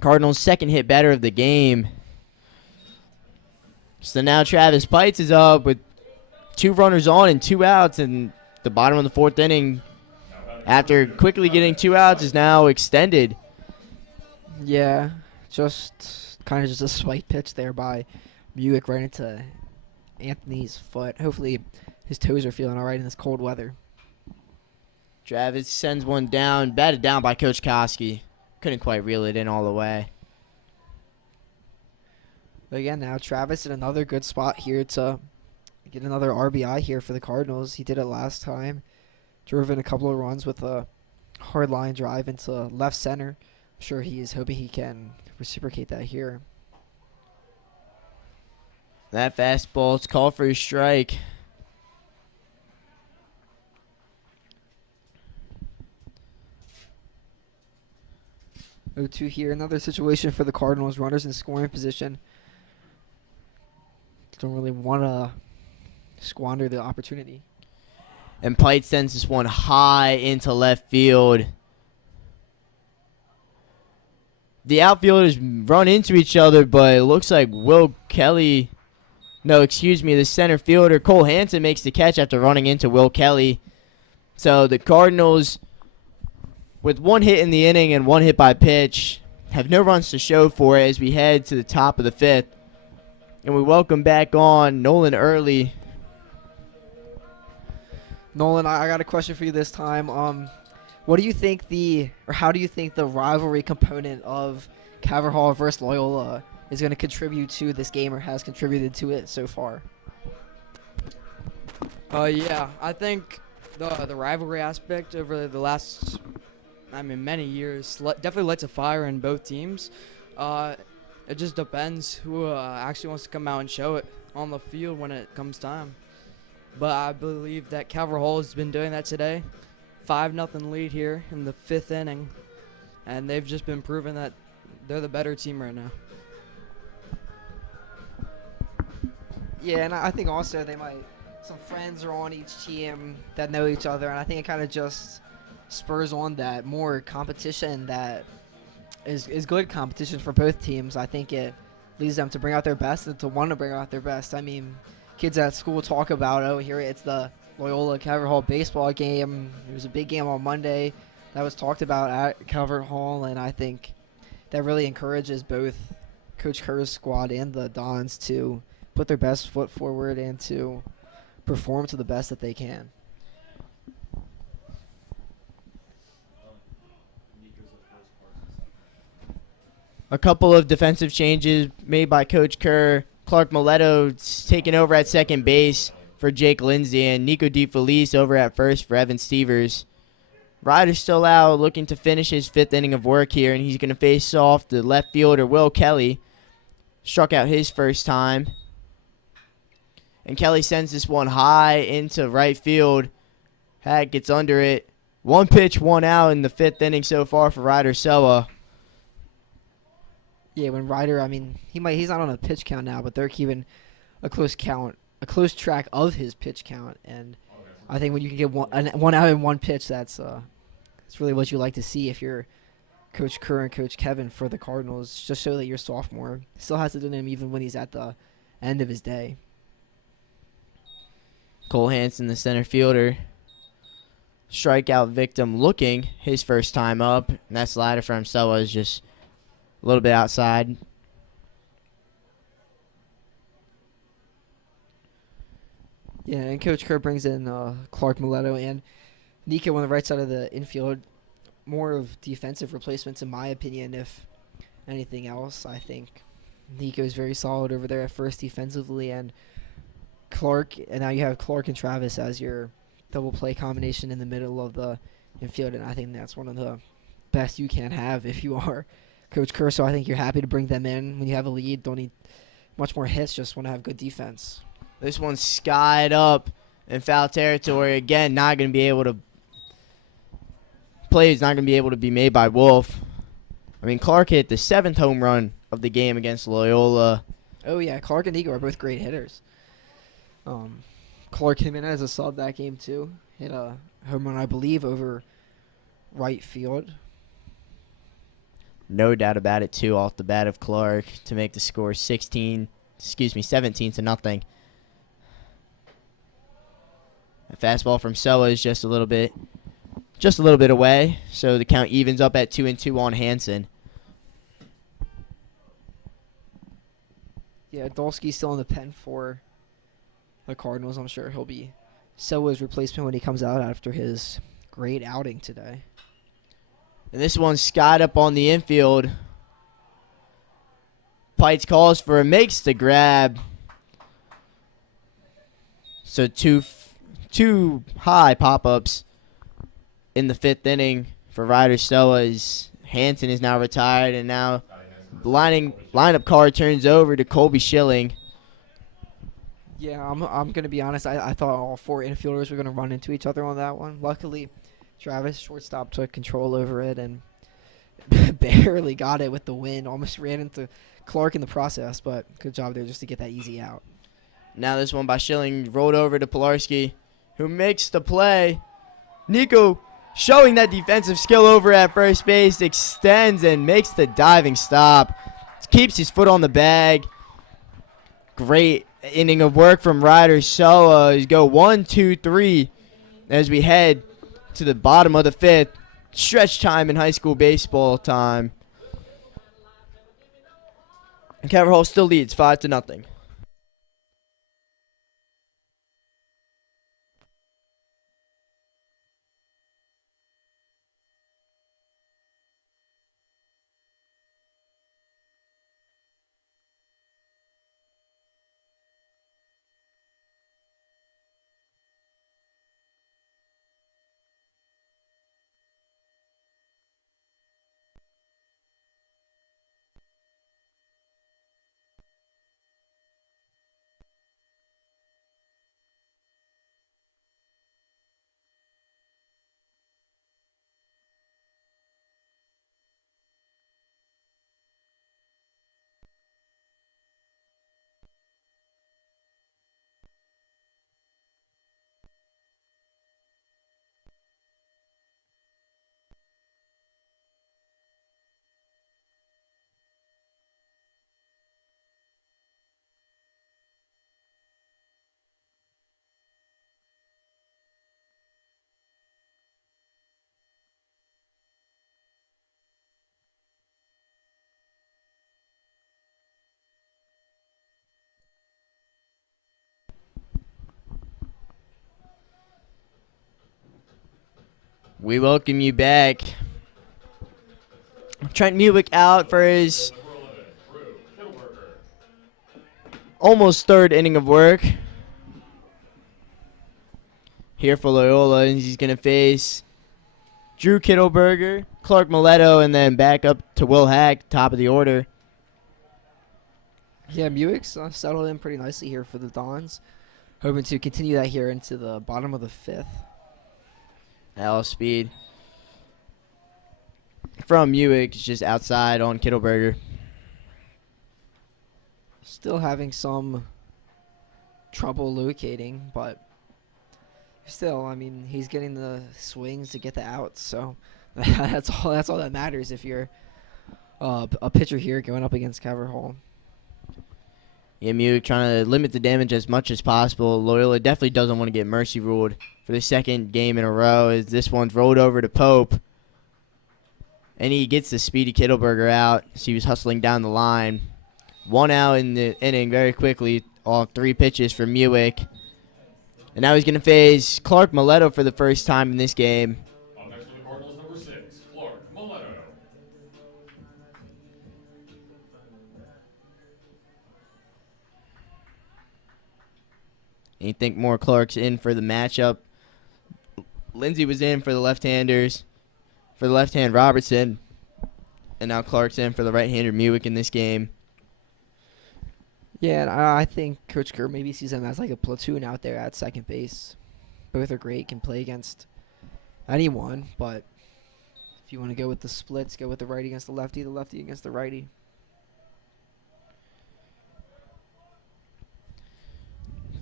Cardinals' 2nd hit batter of the game. So now Travis Pites is up with 2 runners on and 2 outs, and the bottom of the 4th inning, after quickly getting 2 outs, is now extended. Yeah, just kind of just a spike pitch there by Muick right into Anthony's foot. Hopefully his toes are feeling all right in this cold weather. Travis sends one down, batted down by Coach Koski. Couldn't quite reel it in all the way. But again, now Travis in another good spot here to get another RBI here for the Cardinals. He did it last time. Drove in a couple of runs with a hard line drive into left center. I'm sure he is hoping he can reciprocate that here. That fastball's called for a strike. Oh, 2 here. Another situation for the Cardinals. Runners in scoring position. Don't really want to squander the opportunity. And Pite sends this one high into left field. The outfielders run into each other, but it looks like the center fielder, Cole Hansen, makes the catch after running into Will Kelly. So the Cardinals, with 1 hit in the inning and 1 hit by pitch, have no runs to show for it as we head to the top of the 5th. And we welcome back on Nolan Early. Nolan, I got a question for you this time. What do you think how do you think the rivalry component of Calvert Hall versus Loyola is going to contribute to this game, or has contributed to it so far? Yeah, I think the rivalry aspect over the last, many years definitely lights a fire in both teams. It just depends who actually wants to come out and show it on the field when it comes time. But I believe that Calvert Hall has been doing that today. 5-0 lead here in the 5th inning, and they've just been proving that they're the better team right now. Yeah, and I think also some friends are on each team that know each other, and I think it kind of just spurs on that more competition that is good competition for both teams. I think it leads them to bring out their best and to want to bring out their best. I mean, kids at school talk about, here it's the Loyola Calvert Hall baseball game. There was a big game on Monday that was talked about at Calvert Hall, and I think that really encourages both Coach Kerr's squad and the Dons to put their best foot forward and to perform to the best that they can. A couple of defensive changes made by Coach Kerr. Clark Miletto's taking over at second base for Jake Lindsay, and Nico DeFelice over at first for Evan Stevers. Ryder's still out looking to finish his 5th inning of work here, and he's going to face off the left fielder Will Kelly. Struck out his first time. And Kelly sends this one high into right field. Hack gets under it. 1 pitch, 1 out in the 5th inning so far for Ryder Soa. Yeah, when Ryder, he's not on a pitch count now, but they're keeping a close track of his pitch count, and I think when you can get one out in 1 pitch, that's really what you like to see if you're Coach Kerr and Coach Kevin for the Cardinals. Just show that your sophomore still has it in him even when he's at the end of his day. Cole Hansen, the center fielder, strikeout victim, looking his first time up, and that slider from Soa is just a little bit outside. Yeah, and Coach Kerr brings in Clark Miletto and Nico on the right side of the infield. More of defensive replacements, in my opinion, if anything else. I think Nico's very solid over there at first defensively, and now you have Clark and Travis as your double play combination in the middle of the infield, and I think that's one of the best you can have if you are Coach Kerr. So I think you're happy to bring them in when you have a lead. Don't need much more hits, just want to have good defense. This one's skied up in foul territory. Again, not going to be able to. Play is not going to be able to be made by Wolf. Clark hit the 7th home run of the game against Loyola. Oh, yeah, Clark and Nico are both great hitters. Clark came in as a sub that game, too. Hit a home run, I believe, over right field. No doubt about it, too, off the bat of Clark to make the score 17 to nothing. A fastball from Soa is just a little bit away, so the count evens up at 2-2 on Hansen. Yeah, Dolsky's still in the pen for the Cardinals. I'm sure he'll be Soa's replacement when he comes out after his great outing today. And this one's skied up on the infield. Pites calls for a makes the grab. So two high pop-ups in the 5th inning for Ryder Soa's. Hansen is now retired, and now lineup card turns over to Colby Schilling. Yeah, I'm gonna be honest. I thought all 4 infielders were gonna run into each other on that one. Luckily, Travis, shortstop, took control over it and barely got it with the wind. Almost ran into Clark in the process, but good job there just to get that easy out. Now this one by Schilling rolled over to Pilarski, who makes the play. Nico showing that defensive skill over at first base, extends and makes the diving stop. Keeps his foot on the bag. Great inning of work from Ryder Soa. Go 1, 2, 3 as we head to the bottom of the fifth. Stretch time in high school baseball time. And Calvert Hall still leads 5-0. We welcome you back. Trent Mulick out for his almost third inning of work here for Loyola, and he's going to face Drew Kittleberger, Clark Mileto, and then back up to Will Hack, top of the order. Yeah, Muick's settled in pretty nicely here for the Dons. Hoping to continue that here into the bottom of the fifth. All speed from Muick, just outside on Kittleberger. Still having some trouble locating, but still, I mean, he's getting the swings to get the outs, so that's all that matters if you're a pitcher here going up against Calvert Hall. Yeah, Muick trying to limit the damage as much as possible. Loyola definitely doesn't want to get mercy ruled for the second game in a row, as this one's rolled over to Pope. And he gets the speedy Kittleberger out, so he was hustling down the line. One out in the inning very quickly, all 3 pitches for Muick. And now he's going to face Clark Mileto for the first time in this game. Up next for the Cardinals, number 6, Clark Mileto. And you think more Clark's in for the matchup. Lindsey was in for the left-handers, for the left-hand Robertson. And now Clark's in for the right-hander Muick in this game. Yeah, and I think Coach Kerr maybe sees him as like a platoon out there at second base. Both are great, can play against anyone, but if you want to go with the splits, go with the righty against the lefty against the righty.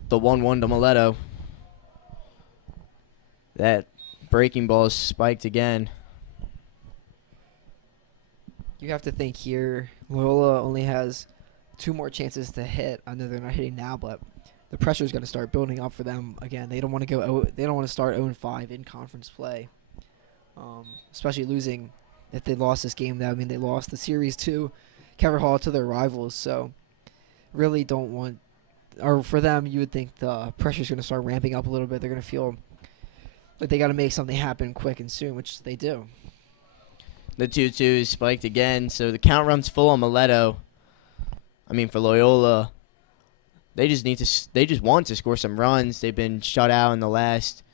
The 1-1 to Mileto. That breaking ball is spiked again. You have to think here, Loyola only has 2 more chances to hit. I know they're not hitting now, but the pressure is going to start building up for them again. They don't want to go. They don't want to start 0-5 in conference play, especially losing. If they lost this game, that would mean they lost the series to Calvert Hall, to their rivals. So, really don't want. Or for them, you would think the pressure is going to start ramping up a little bit. They're going to feel like they got to make something happen quick and soon, which they do. The 2-2 is spiked again, so the count runs full on Mileto. I mean, for Loyola, they just want to score some runs. They've been shut out in the last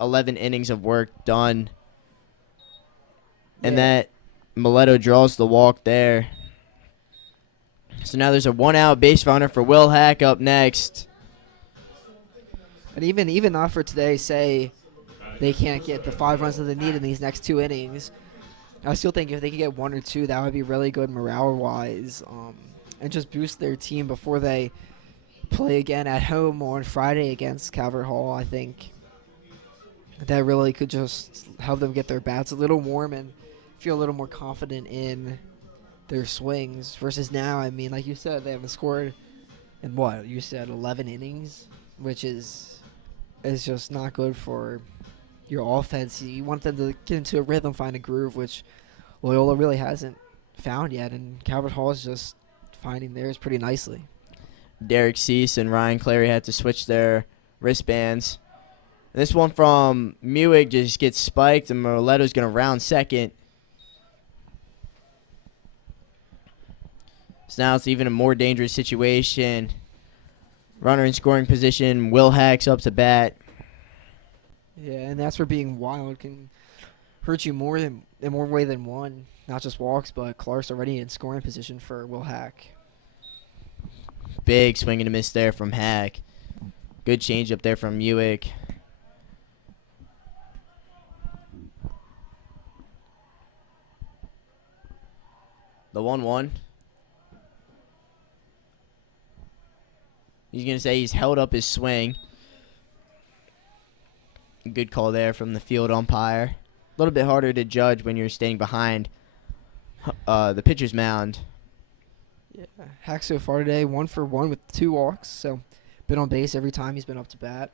11 innings of work done. And that Mileto draws the walk there. So now there's a 1-out base runner for Will Hack up next. And even not for today, say they can't get the 5 runs that they need in these next 2 innings. I still think if they could get 1 or 2, that would be really good morale-wise, and just boost their team before they play again at home on Friday against Calvert Hall. I think that really could just help them get their bats a little warm and feel a little more confident in their swings. Versus now, I mean, like you said, they haven't scored in what you said 11 innings, which is just not good for your offense. You want them to get into a rhythm, find a groove, which Loyola really hasn't found yet, and Calvert Hall is just finding theirs pretty nicely. Derek Cease and Ryan Clary had to switch their wristbands. This one from Muick just gets spiked, and Morletto's going to round second. So now it's even a more dangerous situation. Runner in scoring position. Will Hacks up to bat. Yeah, and that's where being wild can hurt you more than in more way than one. Not just walks, but Clark's already in scoring position for Will Hack. Big swing and a miss there from Hack. Good change up there from Muick. The 1-1. He's going to say he's held up his swing. Good call there from the field umpire. A little bit harder to judge when you're standing behind the pitcher's mound. Yeah, Hack so far today, 1 for 1 with 2 walks, so been on base every time he's been up to bat.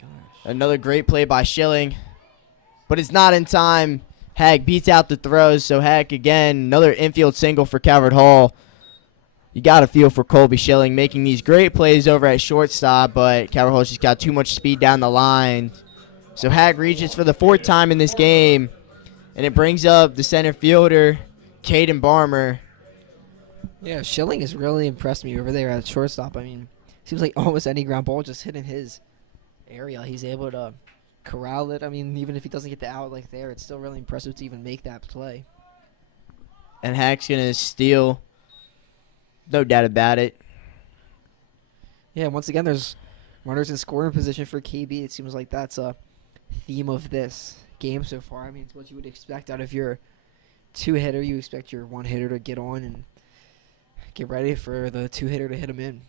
Gosh. Another great play by Schilling, but it's not in time. Hack beats out the throws, so Hack again, another infield single for Calvert Hall. You got to feel for Colby Schilling making these great plays over at shortstop, but Calvert Hall's just got too much speed down the line. So Hack reaches for the 4th time in this game, and it brings up the center fielder, Caden Barmer. Yeah, Schilling has really impressed me over there at shortstop. I mean, seems like almost any ground ball just hitting his area, he's able to corral it. I mean, even if he doesn't get the out like there, it's still really impressive to even make that play. And Hack's going to steal. No doubt about it. Yeah, once again, there's runners in scoring position for KB. It seems like that's a theme of this game so far. I mean, it's what you would expect out of your 2-hitter. You expect your 1-hitter to get on and get ready for the 2-hitter to hit him in.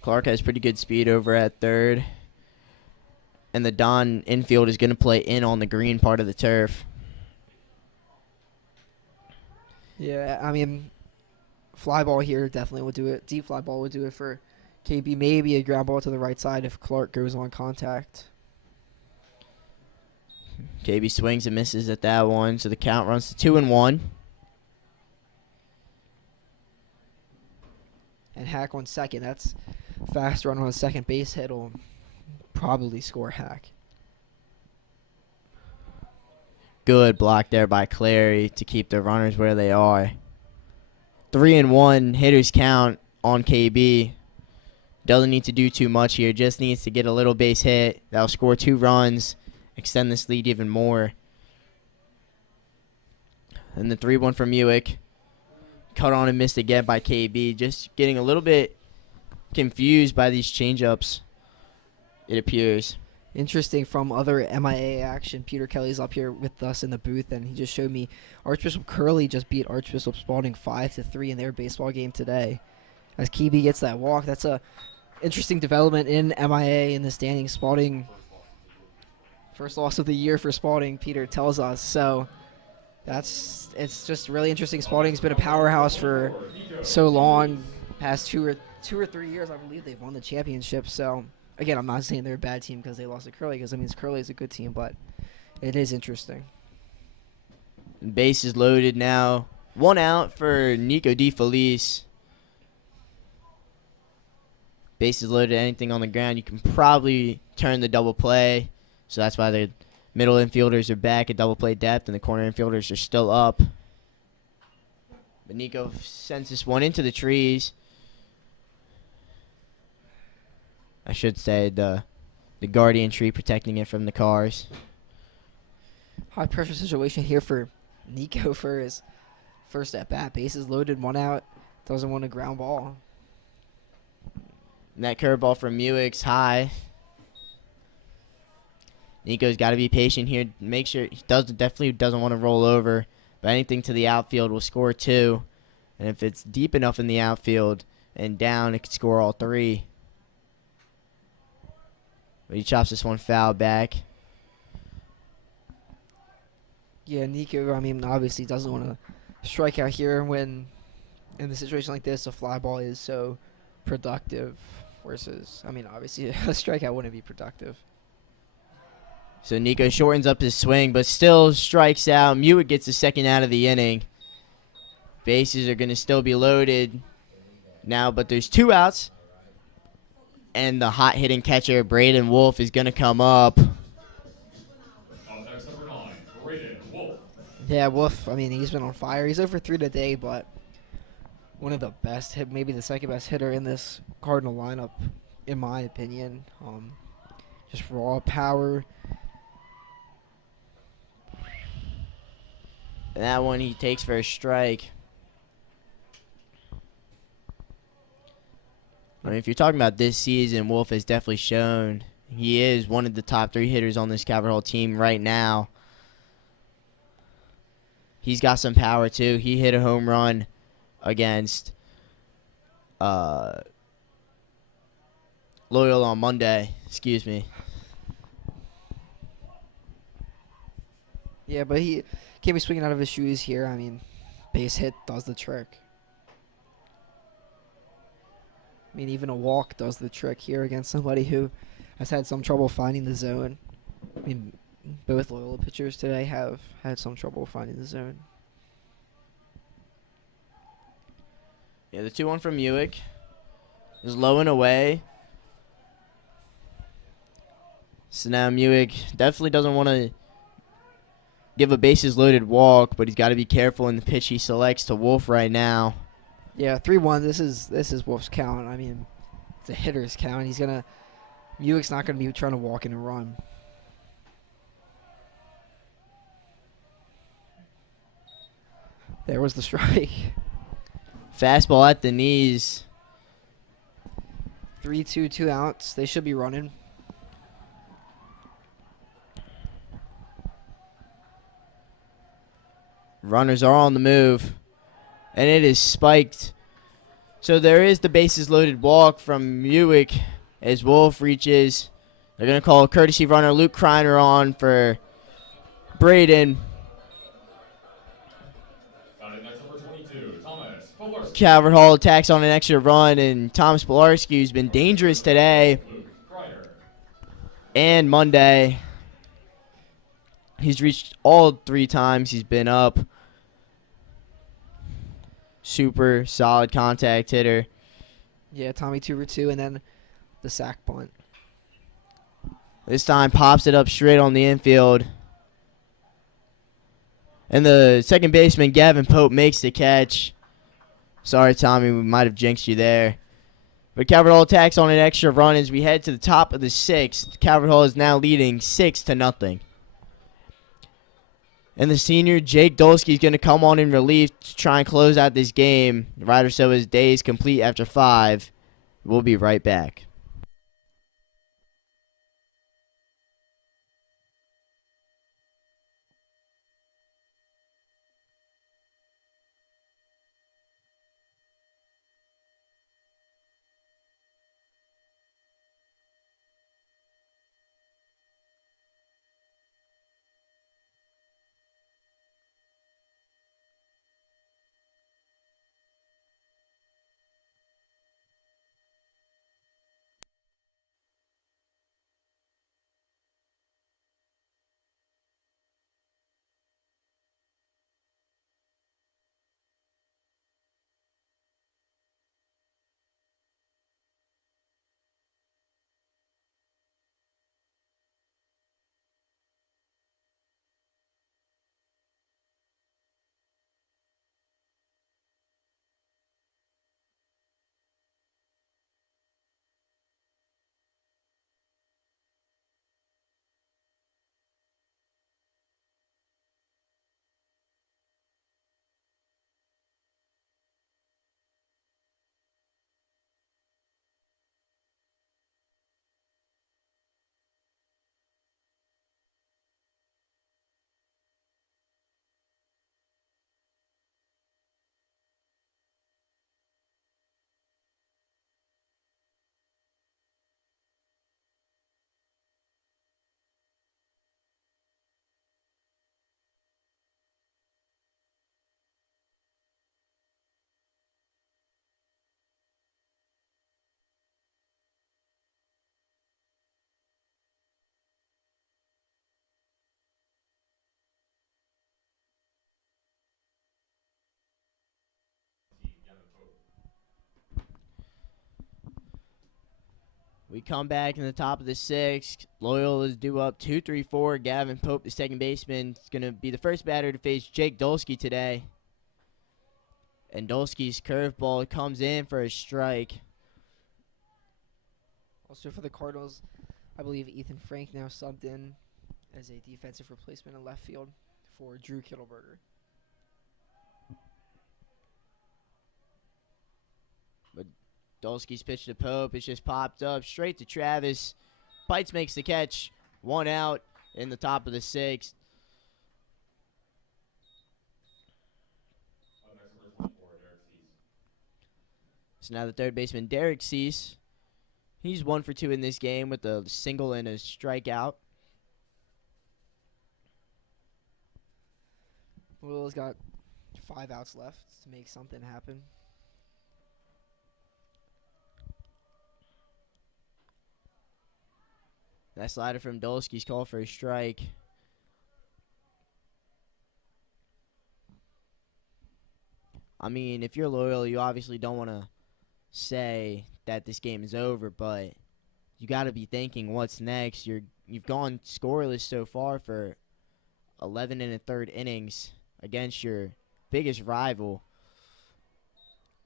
Clark has pretty good speed over at third. And the Don infield is going to play in on the green part of the turf. Yeah, I mean, fly ball here definitely would do it. Deep fly ball would do it for KB. Maybe a ground ball to the right side if Clark goes on contact. KB swings and misses at that one, so the count runs to 2-1. And Hack on second. That's fast run on a second base hit will probably score Hack. Good block there by Clary to keep the runners where they are. 3-1 hitters count on KB. Doesn't need to do too much here. Just needs to get a little base hit. That'll score 2 runs. Extend this lead even more. And the 3-1 from Muick. Cut on and missed again by KB. Just getting a little bit confused by these changeups, it appears. Interesting from other MIA action. Peter Kelly's up here with us in the booth, and he just showed me Archbishop Curley just beat Archbishop Spalding 5-3 in their baseball game today. As KB gets that walk, that's a interesting development in MIA in the standings. Spalding, first loss of the year for Spalding, Peter tells us. So it's just really interesting. Spalding's been a powerhouse for so long, past two or 3 years. I believe they've won the championship. So again, I'm not saying they're a bad team because they lost to Curley, because I mean Curley is a good team, but it is interesting. Base is loaded now. 1 out for Nico DeFelice. Base is loaded. Anything on the ground, you can probably turn the double play. So that's why the middle infielders are back at double play depth, and the corner infielders are still up. But Nico sends this one into the trees. I should say the guardian tree protecting it from the cars. High pressure situation here for Nico for his first at bat. Bases loaded, 1 out. Doesn't want a ground ball. And that curveball from Muick's high. Nico's got to be patient here. Make sure he definitely doesn't want to roll over. But anything to the outfield will score 2. And if it's deep enough in the outfield and down, it could score all 3. But he chops this one foul back. Yeah, Nico, I mean, obviously doesn't want to strike out here when, in a situation like this, a fly ball is so productive versus, I mean, obviously a strikeout wouldn't be productive. So Nico shortens up his swing, but still strikes out. Mewick gets the second out of the inning. Bases are going to still be loaded now, but there's 2 outs. And the hot-hitting catcher, Braden Wolf, is going to come up. Up next, number 9, Braden Wolf. Yeah, Wolf, I mean, he's been on fire. He's over 3 today, but one of the best hit, maybe the second best hitter in this Cardinal lineup, in my opinion. Just raw power. And that one he takes for a strike. I mean, if you're talking about this season, Wolf has definitely shown he is one of the top 3 hitters on this Calvert Hall team right now. He's got some power, too. He hit a home run against Loyola on Monday. Excuse me. Yeah, but he can't be swinging out of his shoes here. I mean, base hit does the trick. I mean, even a walk does the trick here against somebody who has had some trouble finding the zone. I mean, both Loyola pitchers today have had some trouble finding the zone. Yeah, the 2-1 from Mewick is low and away. So now Mewick definitely doesn't want to give a bases loaded walk, but he's got to be careful in the pitch he selects to Wolf right now. Yeah, 3-1. This is Wolf's count. I mean, it's a hitter's count. Mewick's not gonna be trying to walk in and run. There was the strike. Fastball at the knees. 3-2, 2 outs. They should be running. Runners are on the move. And it is spiked. So there is the bases loaded walk from Mewick as Wolf reaches. They're going to call a courtesy runner Luke Kreiner on for Braden. Got it next, number 22, Thomas Fuller. Calvert Hall attacks on an extra run, and Thomas Pilarski, who's been dangerous today Luke Kreiner. and Monday. He's reached all 3 times he's been up. Super solid contact hitter. Yeah, Tommy 2-for-2, and then the sack punt. This time pops it up straight on the infield. And the second baseman, Gavin Pope, makes the catch. Sorry, Tommy, we might have jinxed you there. But Calvert Hall attacks on an extra run as we head to the top of the 6th. Calvert Hall is now leading 6-0. And the senior, Jake Dolsky, is going to come on in relief to try and close out this game. Ryder Soa's day is complete after 5. We'll be right back. We come back in the top of the sixth. Loyola is due up 2-3-4. Gavin Pope, the second baseman, is going to be the first batter to face Jake Dolsky today. And Dolsky's curveball comes in for a strike. Also for the Cardinals, I believe Ethan Frank now subbed in as a defensive replacement in left field for Drew Kittleberger. Dolsky's pitch to Pope. It's just popped up straight to Travis. Pites makes the catch. 1 out in the top of the sixth. Up next, number 24, Derek Cease. So now the third baseman, Derek Cease. He's 1 for 2 in this game with a single and a strikeout. Loyola's got 5 outs left to make something happen. That slider from Dolsky's called for a strike. I mean, if you're Loyola, you obviously don't want to say that this game is over, but you got to be thinking what's next. You've gone scoreless so far for 11 and a third innings against your biggest rival,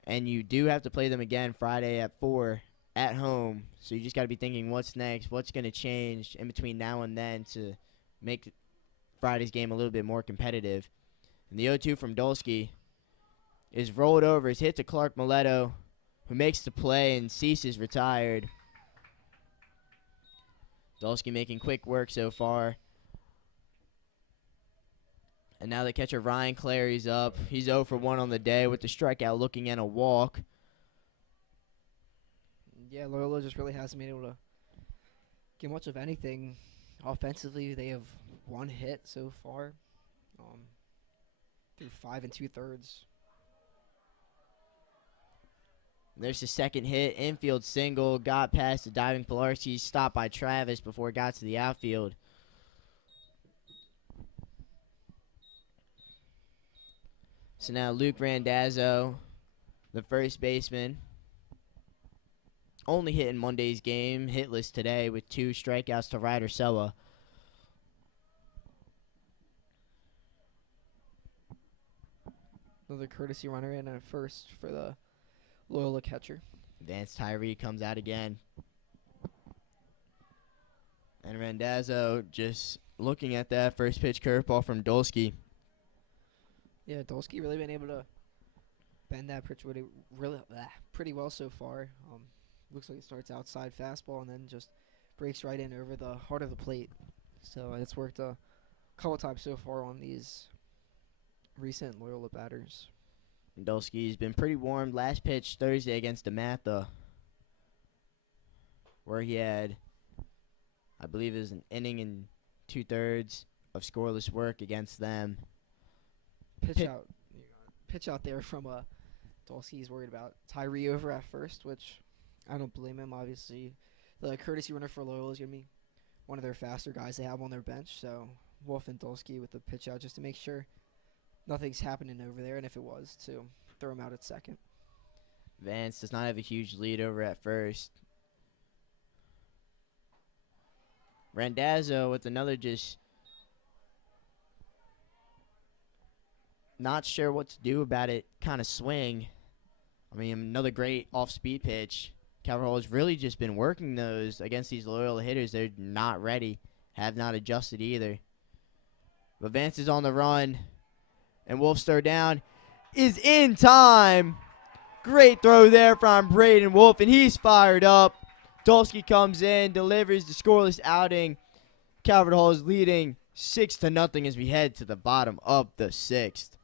and you do have to play them again Friday at 4 at home. So you just got to be thinking what's next, what's going to change in between now and then to make Friday's game a little bit more competitive. And the 0-2 from Dolsky is rolled over. It's hit to Clark Mileto, who makes the play, and Cease is retired. Dolsky making quick work so far. And now the catcher Ryan Clary's up. He's 0 for 1 on the day with the strikeout looking and a walk. Yeah, Loyola just really hasn't been able to get much of anything. Offensively, they have 1 hit so far through 5 2/3. There's the second hit. Infield single. Got past the diving Pilarski. Stopped by Travis before it got to the outfield. So now Luke Randazzo, the first baseman, only hit in Monday's game, hitless today with 2 strikeouts to Ryder Soa. Another courtesy runner in at first for the Loyola catcher. Vance Tyree comes out again. And Randazzo just looking at that first pitch curveball from Dolsky. Yeah, Dolsky really been able to bend that pitch pretty well so far. Looks like it starts outside fastball and then just breaks right in over the heart of the plate. So it's worked a couple times so far on these recent Loyola batters. Dolsky's been pretty warm. Last pitch Thursday against DeMatha, where he had, I believe it was an inning and 2/3 of scoreless work against them. Pitch out there from Dolsky's worried about Tyree over at first, which I don't blame him. Obviously, the courtesy runner for Loyola is going to be one of their faster guys they have on their bench. So Wolf and Dolsky with the pitch out just to make sure nothing's happening over there, and if it was, to throw him out at second. Vance does not have a huge lead over at first. Randazzo with another just not sure what to do about it kind of swing. I mean, another great off-speed pitch. Calverhall has really just been working those against these Loyola hitters. They're not ready, have not adjusted either. But Vance is on the run, and Wolf's throw down is in time. Great throw there from Braden Wolf, and he's fired up. Dolsky comes in, delivers the scoreless outing. Calvert Hall is leading 6-0 as we head to the bottom of the sixth.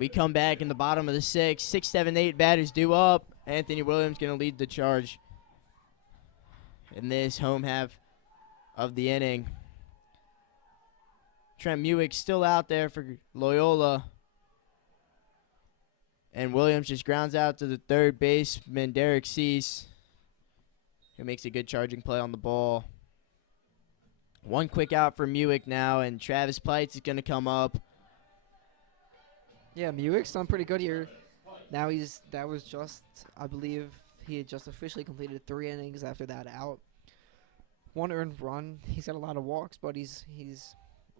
We come back in the bottom of the 6th. 6, 7, 8 batters due up. Anthony Williams going to lead the charge in this home half of the inning. Trent Muick still out there for Loyola. And Williams just grounds out to the third baseman, Derek Cease, who makes a good charging play on the ball. One quick out for Muick now, and Travis Pites is going to come up. Yeah, Muick's done pretty good here. Now that was just, I believe, he had just officially completed 3 innings after that out. 1 earned run. He's got a lot of walks, but he's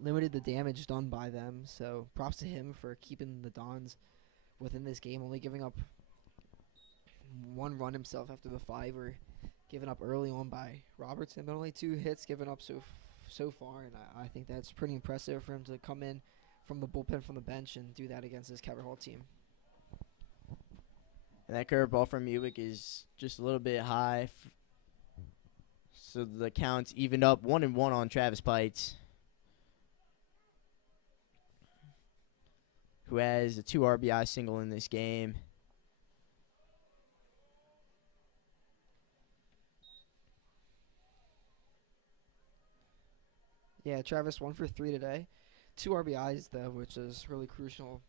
limited the damage done by them. So props to him for keeping the Dons within this game, only giving up 1 run himself after the 5 were given up early on by Robertson, but only 2 hits given up so far, and I think that's pretty impressive for him to come in from the bullpen, from the bench, and do that against this Calvert Hall team. And that curveball from Muick is just a little bit high. So the count's evened up 1-1 on Travis Pites, who has a 2 RBI single in this game. Yeah, Travis 1 for 3 today. 2 RBIs, though, which is really crucial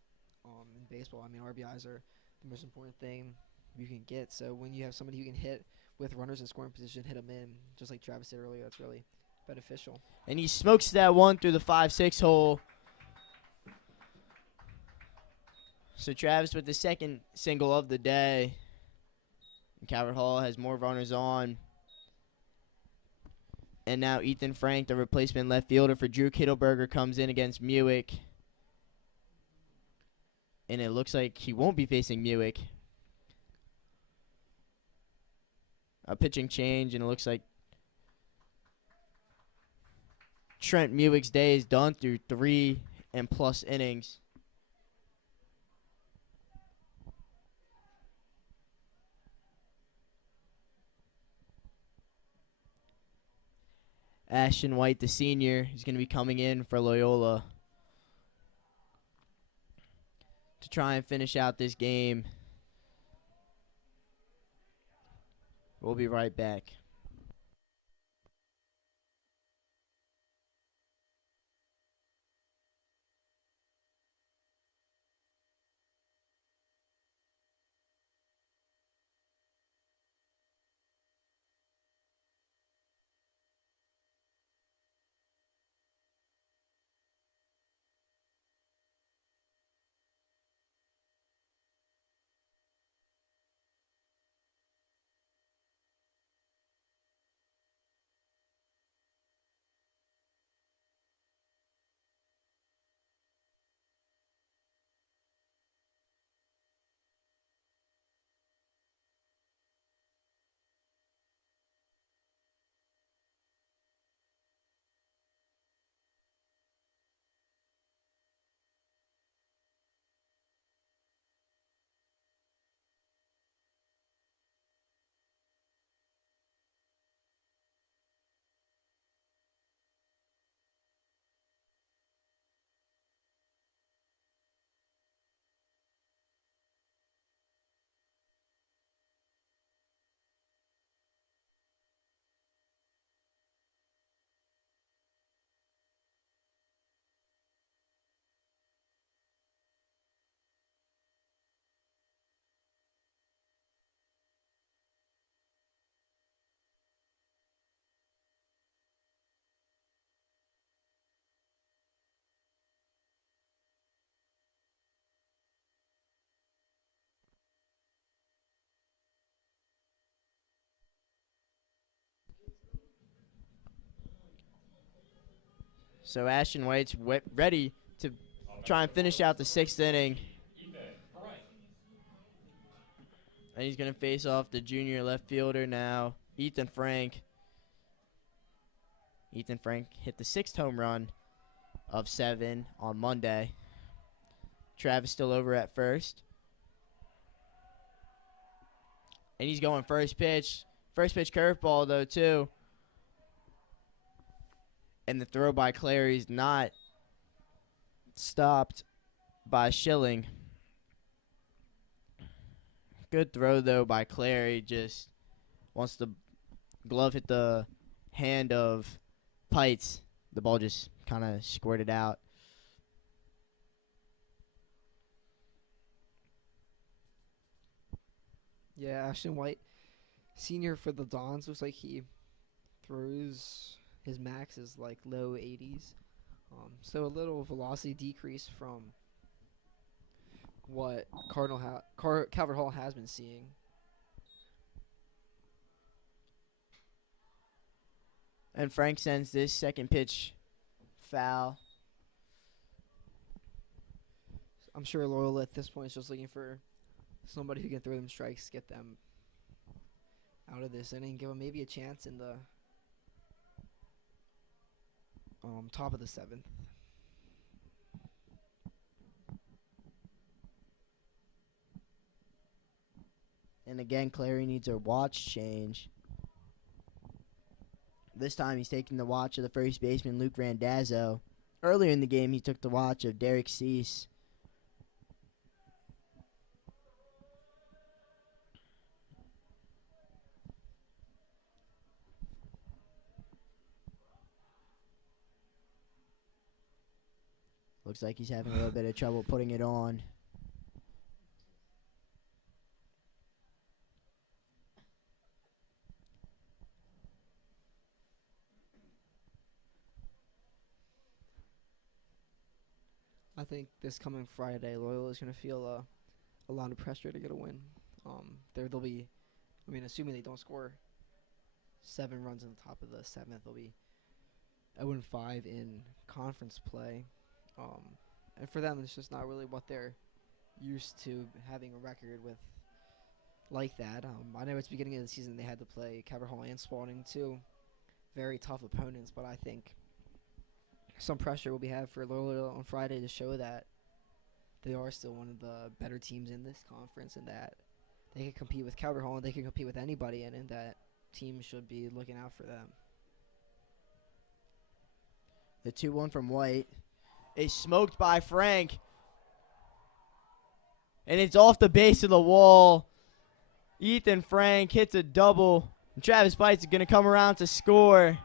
in baseball. I mean, RBIs are the most important thing you can get. So when you have somebody who can hit with runners in scoring position, hit them in, just like Travis did earlier, that's really beneficial. And he smokes that one through the 5-6 hole. So Travis with the second single of the day. And Calvert Hall has more runners on. And now Ethan Frank, the replacement left fielder for Drew Kittleberger, comes in against Muick. And it looks like he won't be facing Muick. A pitching change, and it looks like Trent Muick's day is done through 3+ innings. Ashton White, the senior, is going to be coming in for Loyola to try and finish out this game. We'll be right back. So Ashton White's ready to try and finish out the 6th inning. And he's going to face off the junior left fielder now, Ethan Frank. Ethan Frank hit the 6th home run of 7 on Monday. Travis still over at first. And he's going first pitch. First pitch curveball, though, too. And the throw by Clary is not stopped by Schilling. Good throw, though, by Clary. Just once the glove hit the hand of Pites, the ball just kind of squirted out. Yeah, Ashton White, senior for the Dons, looks like he throws his max is like low 80s. So a little velocity decrease from what Calvert Hall has been seeing. And Frank sends this second pitch foul. I'm sure Loyola at this point is just looking for somebody who can throw them strikes, get them out of this inning, give them maybe a chance in the top of the 7th. And again, Clary needs a watch change. This time he's taking the watch of the first baseman, Luke Randazzo. Earlier in the game, he took the watch of Derek Cease. Looks like he's having a little bit of trouble putting it on. I think this coming Friday, Loyola is going to feel a lot of pressure to get a win. They'll be, I mean, assuming they don't score 7 runs in the top of the 7th, they'll be 0-5 in conference play. And for them, it's just not really what they're used to having a record with like that. I know it's beginning of the season they had to play Calvert Hall and Spalding, two very tough opponents, but I think some pressure will be had for Loyola on Friday to show that they are still one of the better teams in this conference and that they can compete with Calvert Hall and they can compete with anybody and that teams should be looking out for them. The 2-1 from White is smoked by Frank. And it's off the base of the wall. Ethan Frank hits a double. And Travis Pites is going to come around to score.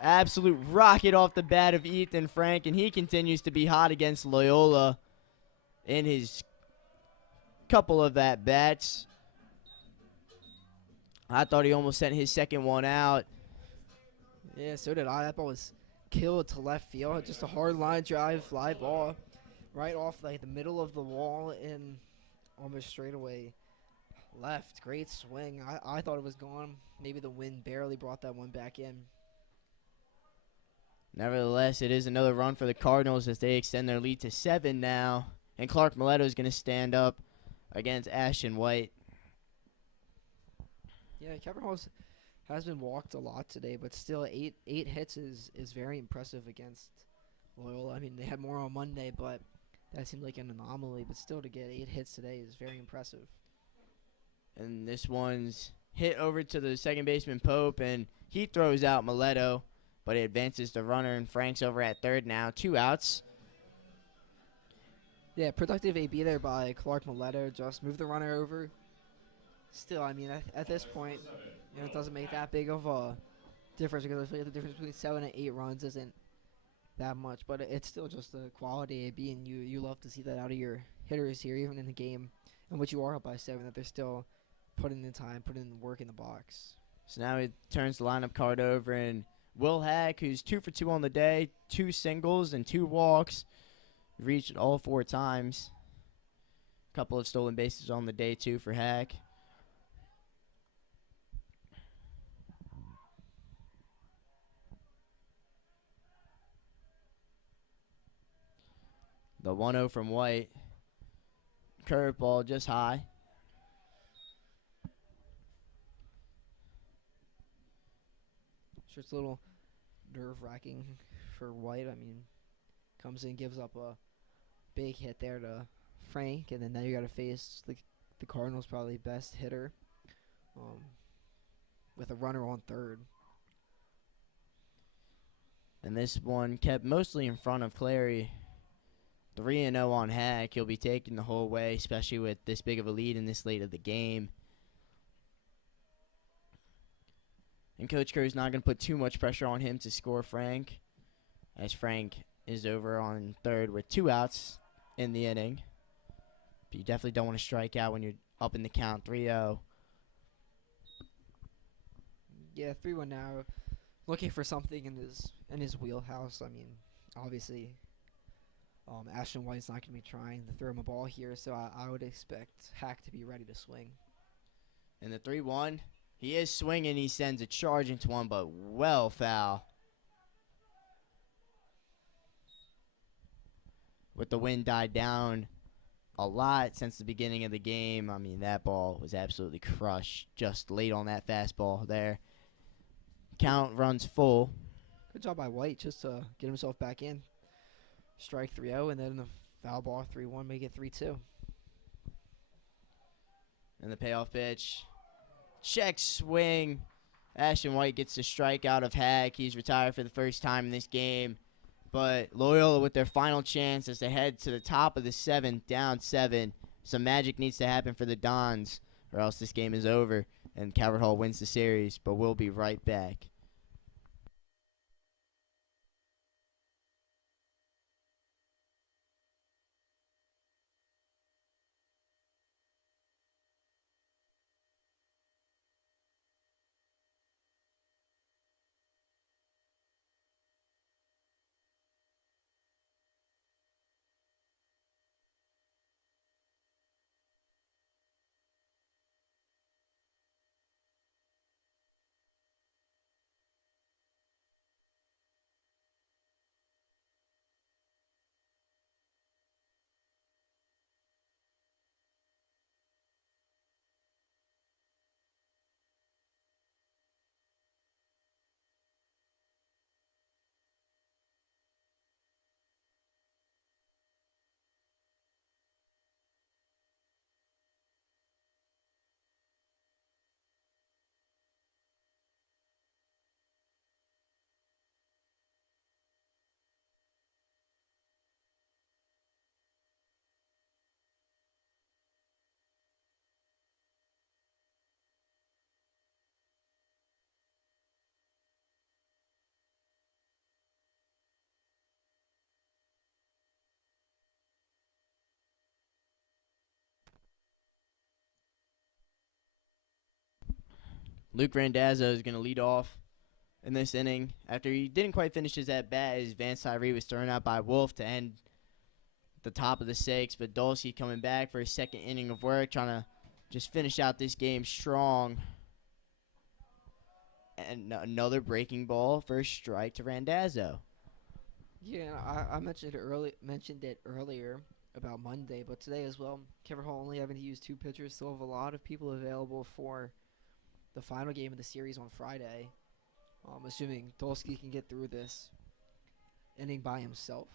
Absolute rocket off the bat of Ethan Frank, and he continues to be hot against Loyola in his couple of at-bats. I thought he almost sent his second one out. Yeah, so did I. That ball was killed to left field. Just a hard line drive, fly ball, right off like the middle of the wall and almost straight away left. Great swing. I thought it was gone. Maybe the wind barely brought that one back in. Nevertheless, it is another run for the Cardinals as they extend their lead to 7 now. And Clark Mileto is going to stand up against Ashton White. Yeah, Calvert Hall has been walked a lot today, but still eight hits is very impressive against Loyola. I mean, they had more on Monday, but that seemed like an anomaly. But still, to get 8 hits today is very impressive. And this one's hit over to the second baseman, Pope, and he throws out Mileto. But it advances the runner, and Frank's over at third now. 2 outs. Yeah, productive AB there by Clark Mileto. Just move the runner over. Still, I mean, at this point, it doesn't make that big of a difference because I feel like the difference between 7 and 8 runs isn't that much. But it's still just a quality AB, and you love to see that out of your hitters here, even in the game in which you are up by 7, that they're still putting in time, putting in work in the box. So now he turns the lineup card over, and Will Hack, who's 2 for 2 on the day, 2 singles and 2 walks, reached all 4 times. A couple of stolen bases on the day, too, for Hack. The 1-0 from White. Curveball just high. It's just a little nerve-wracking for White. I mean, comes in, gives up a big hit there to Frank, and then now you got to face the Cardinals' probably best hitter with a runner on third. And this one kept mostly in front of Clary. 3-0 on Hack. He'll be taking the whole way, especially with this big of a lead in this late of the game. And Coach Kerr's not going to put too much pressure on him to score Frank, as Frank is over on third with 2 outs in the inning. But you definitely don't want to strike out when you're up in the count 3-0. Yeah, 3-1 now. Looking for something in his wheelhouse. I mean, obviously, Ashton White's not going to be trying to throw him a ball here, so I would expect Hack to be ready to swing. And the 3-1, he is swinging. He sends a charge into one, but well foul. With the wind died down a lot since the beginning of the game. I mean, that ball was absolutely crushed just late on that fastball there. Count runs full. Good job by White just to get himself back in. Strike 3-0, and then the foul ball 3-1, make it 3-2. And the payoff pitch. Check swing. Ashton White gets the strike out of Hack. He's retired for the first time in this game. But Loyola with their final chance as they head to the top of the 7th, down 7. Some magic needs to happen for the Dons, or else this game is over and Calvert Hall wins the series. But we'll be right back. Luke Randazzo is going to lead off in this inning. After he didn't quite finish his at-bat, as Vance Tyree was thrown out by Wolf to end the top of the 6th. But Dulce coming back for his second inning of work, trying to just finish out this game strong. And another breaking ball for a strike to Randazzo. Yeah, I mentioned it earlier about Monday, but today as well, Calvert Hall only having to use 2 pitchers, still have a lot of people available for the final game of the series on Friday. Assuming Dolsky can get through this inning by himself.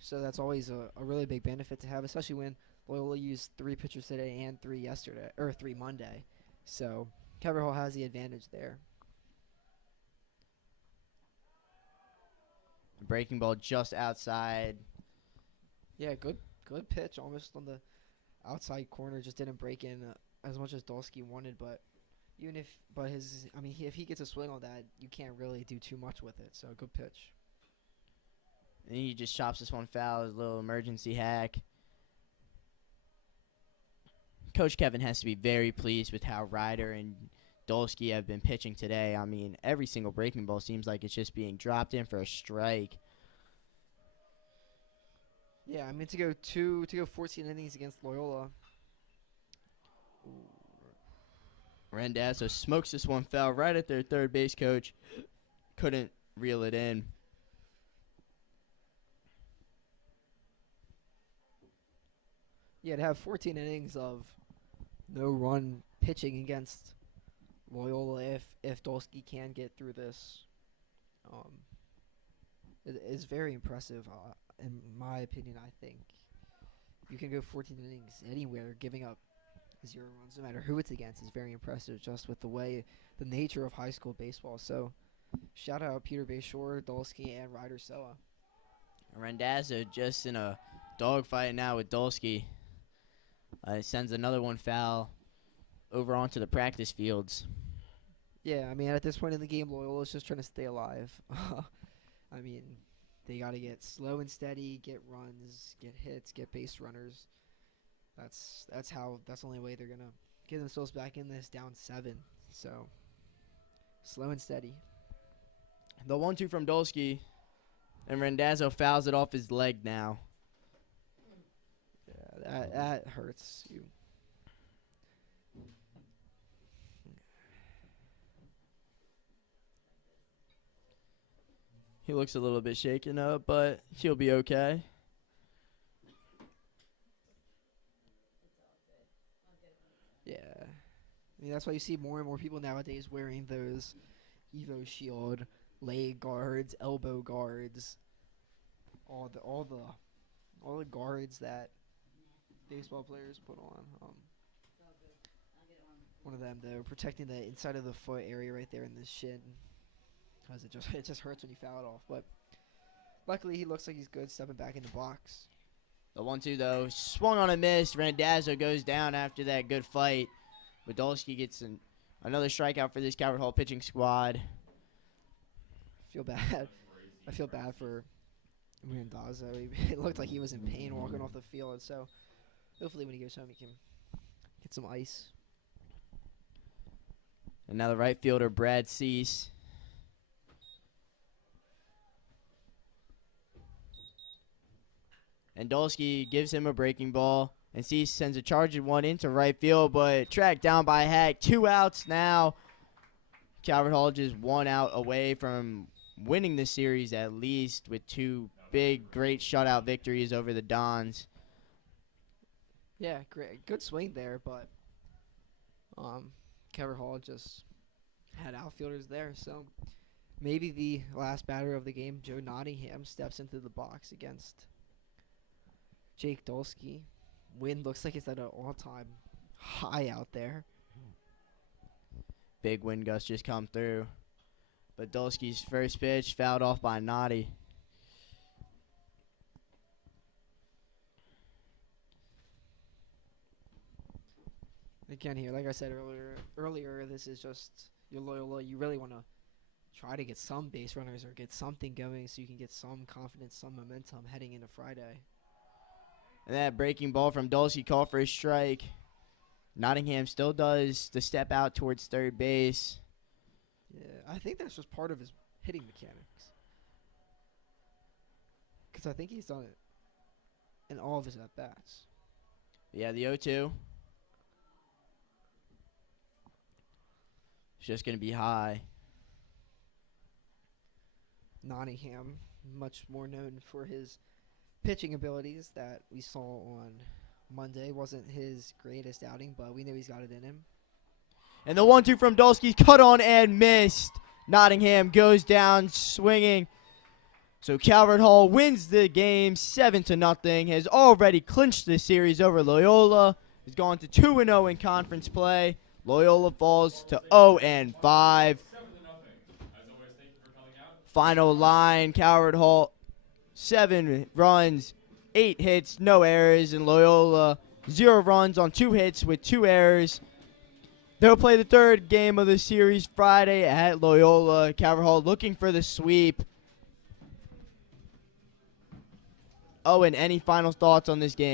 So that's always a really big benefit to have, especially when Loyola used 3 pitchers today and 3 yesterday, or 3 Monday. So Calvert Hall has the advantage there. Breaking ball just outside. Yeah, good pitch, almost on the outside corner. Just didn't break in as much as Dolsky wanted, but if he gets a swing on that, you can't really do too much with it. So good pitch. And he just chops this one foul, his little emergency hack. Coach Kevin has to be very pleased with how Ryder and Dolsky have been pitching today. I mean, every single breaking ball seems like it's just being dropped in for a strike. Yeah, I mean to go 14 innings against Loyola. Randazzo smokes this one foul right at their third base coach. Couldn't reel it in. Yeah, to have 14 innings of no run pitching against Loyola, if Dolsky can get through this, it is very impressive. In my opinion, I think you can go 14 innings anywhere, giving up 0 runs, no matter who it's against, is very impressive. Just with the nature of high school baseball. So, shout out Peter Bayshore, Dolsky, and Ryder Soa. Rendazzo just in a dogfight now with Dolsky. Sends another one foul over onto the practice fields. Yeah, I mean, at this point in the game, Loyola's just trying to stay alive. I mean, they got to get slow and steady, get runs, get hits, get base runners. That's the only way they're gonna get themselves back in this down 7. So slow and steady. The 1-2 from Dolsky, and Rendazzo fouls it off his leg now. Yeah, that hurts you. He looks a little bit shaken up, but he'll be okay. Yeah. I mean, that's why you see more and more people nowadays wearing those Evo Shield leg guards, elbow guards, all the guards that baseball players put on. One of them, though, protecting the inside of the foot area right there in the shin, because it just hurts when you foul it off. But luckily, he looks like he's good, stepping back in the box. The 1-2 though swung on a miss. Rendazzo goes down after that good fight. Podolski gets another strikeout for this Calvert Hall pitching squad. I feel bad for Randazzo. It looked like he was in pain walking off the field. So hopefully when he goes home, he can get some ice. And now the right fielder, Brad Cease. And Dolsky gives him a breaking ball. And Cease sends a charging one into right field, but tracked down by Hack. 2 outs now. Calvert Hall just 1 out away from winning the series at least with 2 great shutout victories over the Dons. Yeah, great, good swing there, but Calvert Hall just had outfielders there, so maybe the last batter of the game, Joe Nottingham, steps into the box against Jake Dolsky. Wind looks like it's at an all-time high out there. Big wind gusts just come through. But Dolsky's first pitch fouled off by Notty. Again here, like I said earlier, this is just your Loyola. You really want to try to get some base runners or get something going so you can get some confidence, some momentum heading into Friday. And that breaking ball from Dolsky called for a strike. Nottingham still does the step out towards third base. Yeah, I think that's just part of his hitting mechanics. Because I think he's done it in all of his at-bats. Yeah, the 0-2. It's just going to be high. Nottingham, much more known for his pitching abilities that we saw on Monday. Wasn't his greatest outing, but we knew he's got it in him. And the 1-2 from Dolsky, cut on and missed. Nottingham goes down swinging. So Calvert Hall wins the game 7-0. Has already clinched the series over Loyola. Has gone to 2-0 in conference play. Loyola falls to 0-5. Final line, Calvert Hall, 7 runs, 8 hits, no errors, and Loyola 0 runs on 2 hits with 2 errors. They'll play the third game of the series Friday at Loyola. Calvert Hall looking for the sweep. Oh, and any final thoughts on this game?